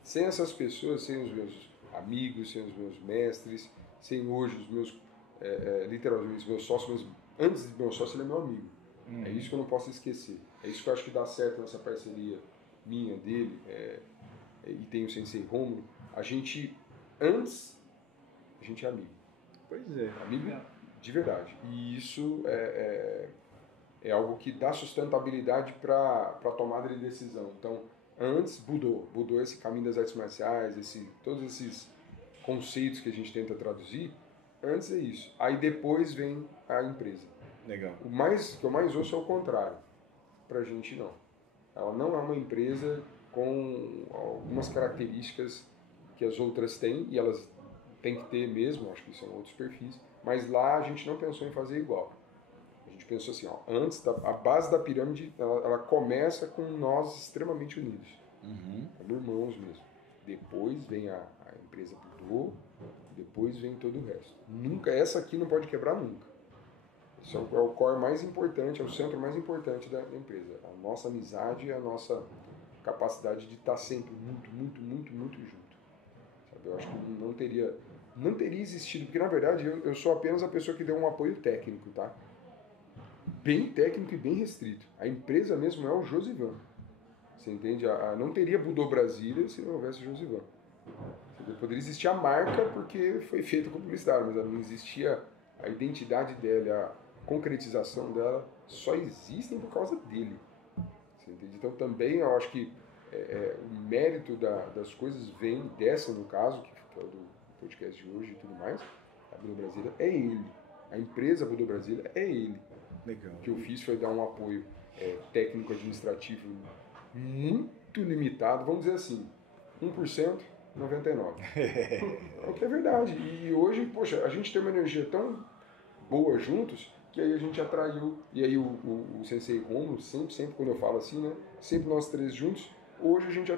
Sem essas pessoas, sem os meus amigos, sem os meus mestres, sem hoje os meus, literalmente, os meus sócios, mas antes de meu sócio, ele é meu amigo. É isso que eu não posso esquecer. É isso que eu acho que dá certo nessa parceria minha, dele, e tem o Sensei Romulo. A gente é amigo. Pois é. Amigo de verdade. E isso é algo que dá sustentabilidade para a tomada de decisão. Então, antes Budô esse caminho das artes marciais, todos esses conceitos que a gente tenta traduzir, antes é isso. Aí depois vem a empresa. Legal. O que eu mais ouço é o contrário. Pra gente não. Ela não é uma empresa com algumas características que as outras têm, e elas têm que ter mesmo, acho que são outros perfis, mas lá a gente não pensou em fazer igual. A gente pensou assim, antes, a base da pirâmide, ela começa com nós extremamente unidos. como irmãos mesmo. Depois vem a empresa Budô, depois vem todo o resto. Nunca, essa aqui não pode quebrar nunca. Esse é o core mais importante, é o centro mais importante da empresa. A nossa amizade e a nossa capacidade de estar sempre muito junto. Sabe? Eu acho que não teria existido, porque na verdade eu sou apenas a pessoa que deu um apoio técnico, tá? Bem técnico e bem restrito. A empresa mesmo é o Josivan. Você entende? Não teria Budô Brasília se não houvesse Josivan. Poderia existir a marca porque foi feita com publicidade, mas não existia a identidade dela, a concretização dela, só existem por causa dele. Você entende? Então também eu acho que o mérito das coisas vem dessa, no caso, que é do podcast de hoje e tudo mais, a Budô Brasília é ele. A empresa Budô Brasília é ele. Legal. O que eu fiz foi dar um apoio técnico-administrativo muito limitado, vamos dizer assim, 1%, 99%. É o que é verdade. E hoje, poxa, a gente tem uma energia tão boa juntos que aí a gente atraiu, e aí o Sensei Romulo, sempre quando eu falo assim, né, sempre nós três juntos, hoje a gente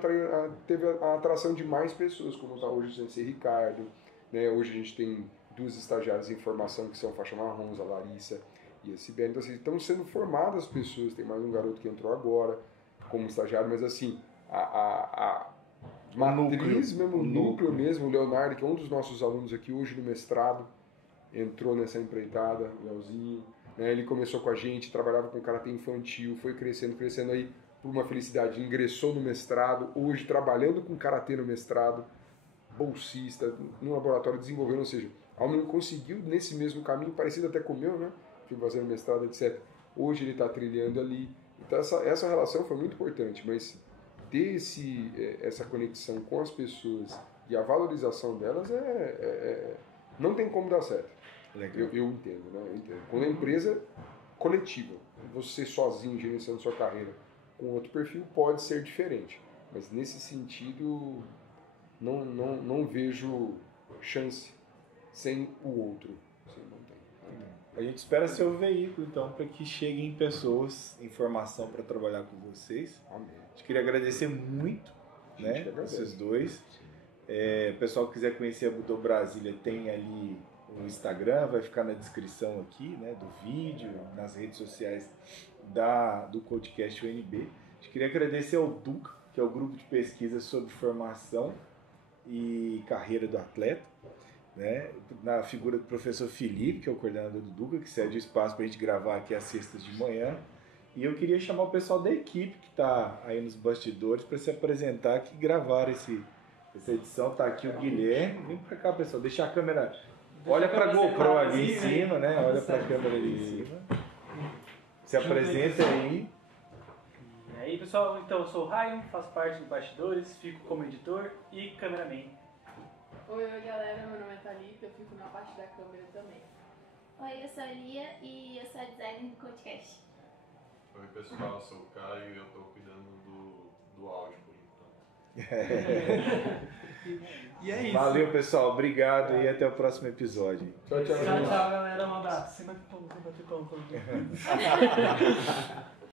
teve a atração de mais pessoas, como está hoje o Sensei Ricardo, né, hoje a gente tem 2 estagiários em formação que são faixa marrons, a Larissa e a Sibeli. Então, assim, estão sendo formadas pessoas, tem mais um garoto que entrou agora como estagiário, mas assim, a matriz mesmo, o núcleo mesmo, o Leonardo, que é um dos nossos alunos aqui hoje no mestrado, entrou nessa empreitada, o Leozinho, né, ele começou com a gente, trabalhava com karatê infantil, foi crescendo aí, por uma felicidade, ingressou no mestrado, hoje trabalhando com karatê no mestrado, bolsista, no laboratório desenvolvendo, ou seja, a menino conseguiu nesse mesmo caminho, parecido até com o meu, né, fui fazendo mestrado, etc. Hoje ele está trilhando ali, então essa relação foi muito importante, mas ter essa conexão com as pessoas e a valorização delas não tem como dar certo. Eu entendo, né? Eu entendo. Quando a empresa coletiva, você sozinho gerenciando sua carreira com outro perfil, pode ser diferente. Mas nesse sentido, não vejo chance sem o outro. A gente espera ser o veículo, então, para que cheguem pessoas, informação para trabalhar com vocês. Amém. A gente queria agradecer muito, né, vocês dois. O pessoal que quiser conhecer a Budô Brasília tem ali o Instagram, vai ficar na descrição aqui, né, do vídeo, nas redes sociais do podcast UNB. A gente queria agradecer ao DUCA, que é o grupo de pesquisa sobre formação e carreira do atleta, né, na figura do professor Felipe, que é o coordenador do DUCA, que cede o espaço para a gente gravar aqui às sextas de manhã. E eu queria chamar o pessoal da equipe que está aí nos bastidores para se apresentar, que gravaram essa edição. Está aqui o Guilherme. Vem para cá, pessoal. Deixa a câmera... Olha para a GoPro ali em cima, né? Olha para a câmera ali em cima. Se apresenta aí. E aí, pessoal, então eu sou o Ryan, faço parte dos bastidores, fico como editor e cameraman. Oi, galera, meu nome é Thalita, eu fico na parte da câmera também. Oi, eu sou a Lia e eu sou a designer do podcast. Oi, pessoal, eu sou o Caio e eu estou cuidando do áudio por enquanto. E é isso. Valeu, pessoal. Obrigado e até o próximo episódio. Tchau, Tchau, galera. Um abraço.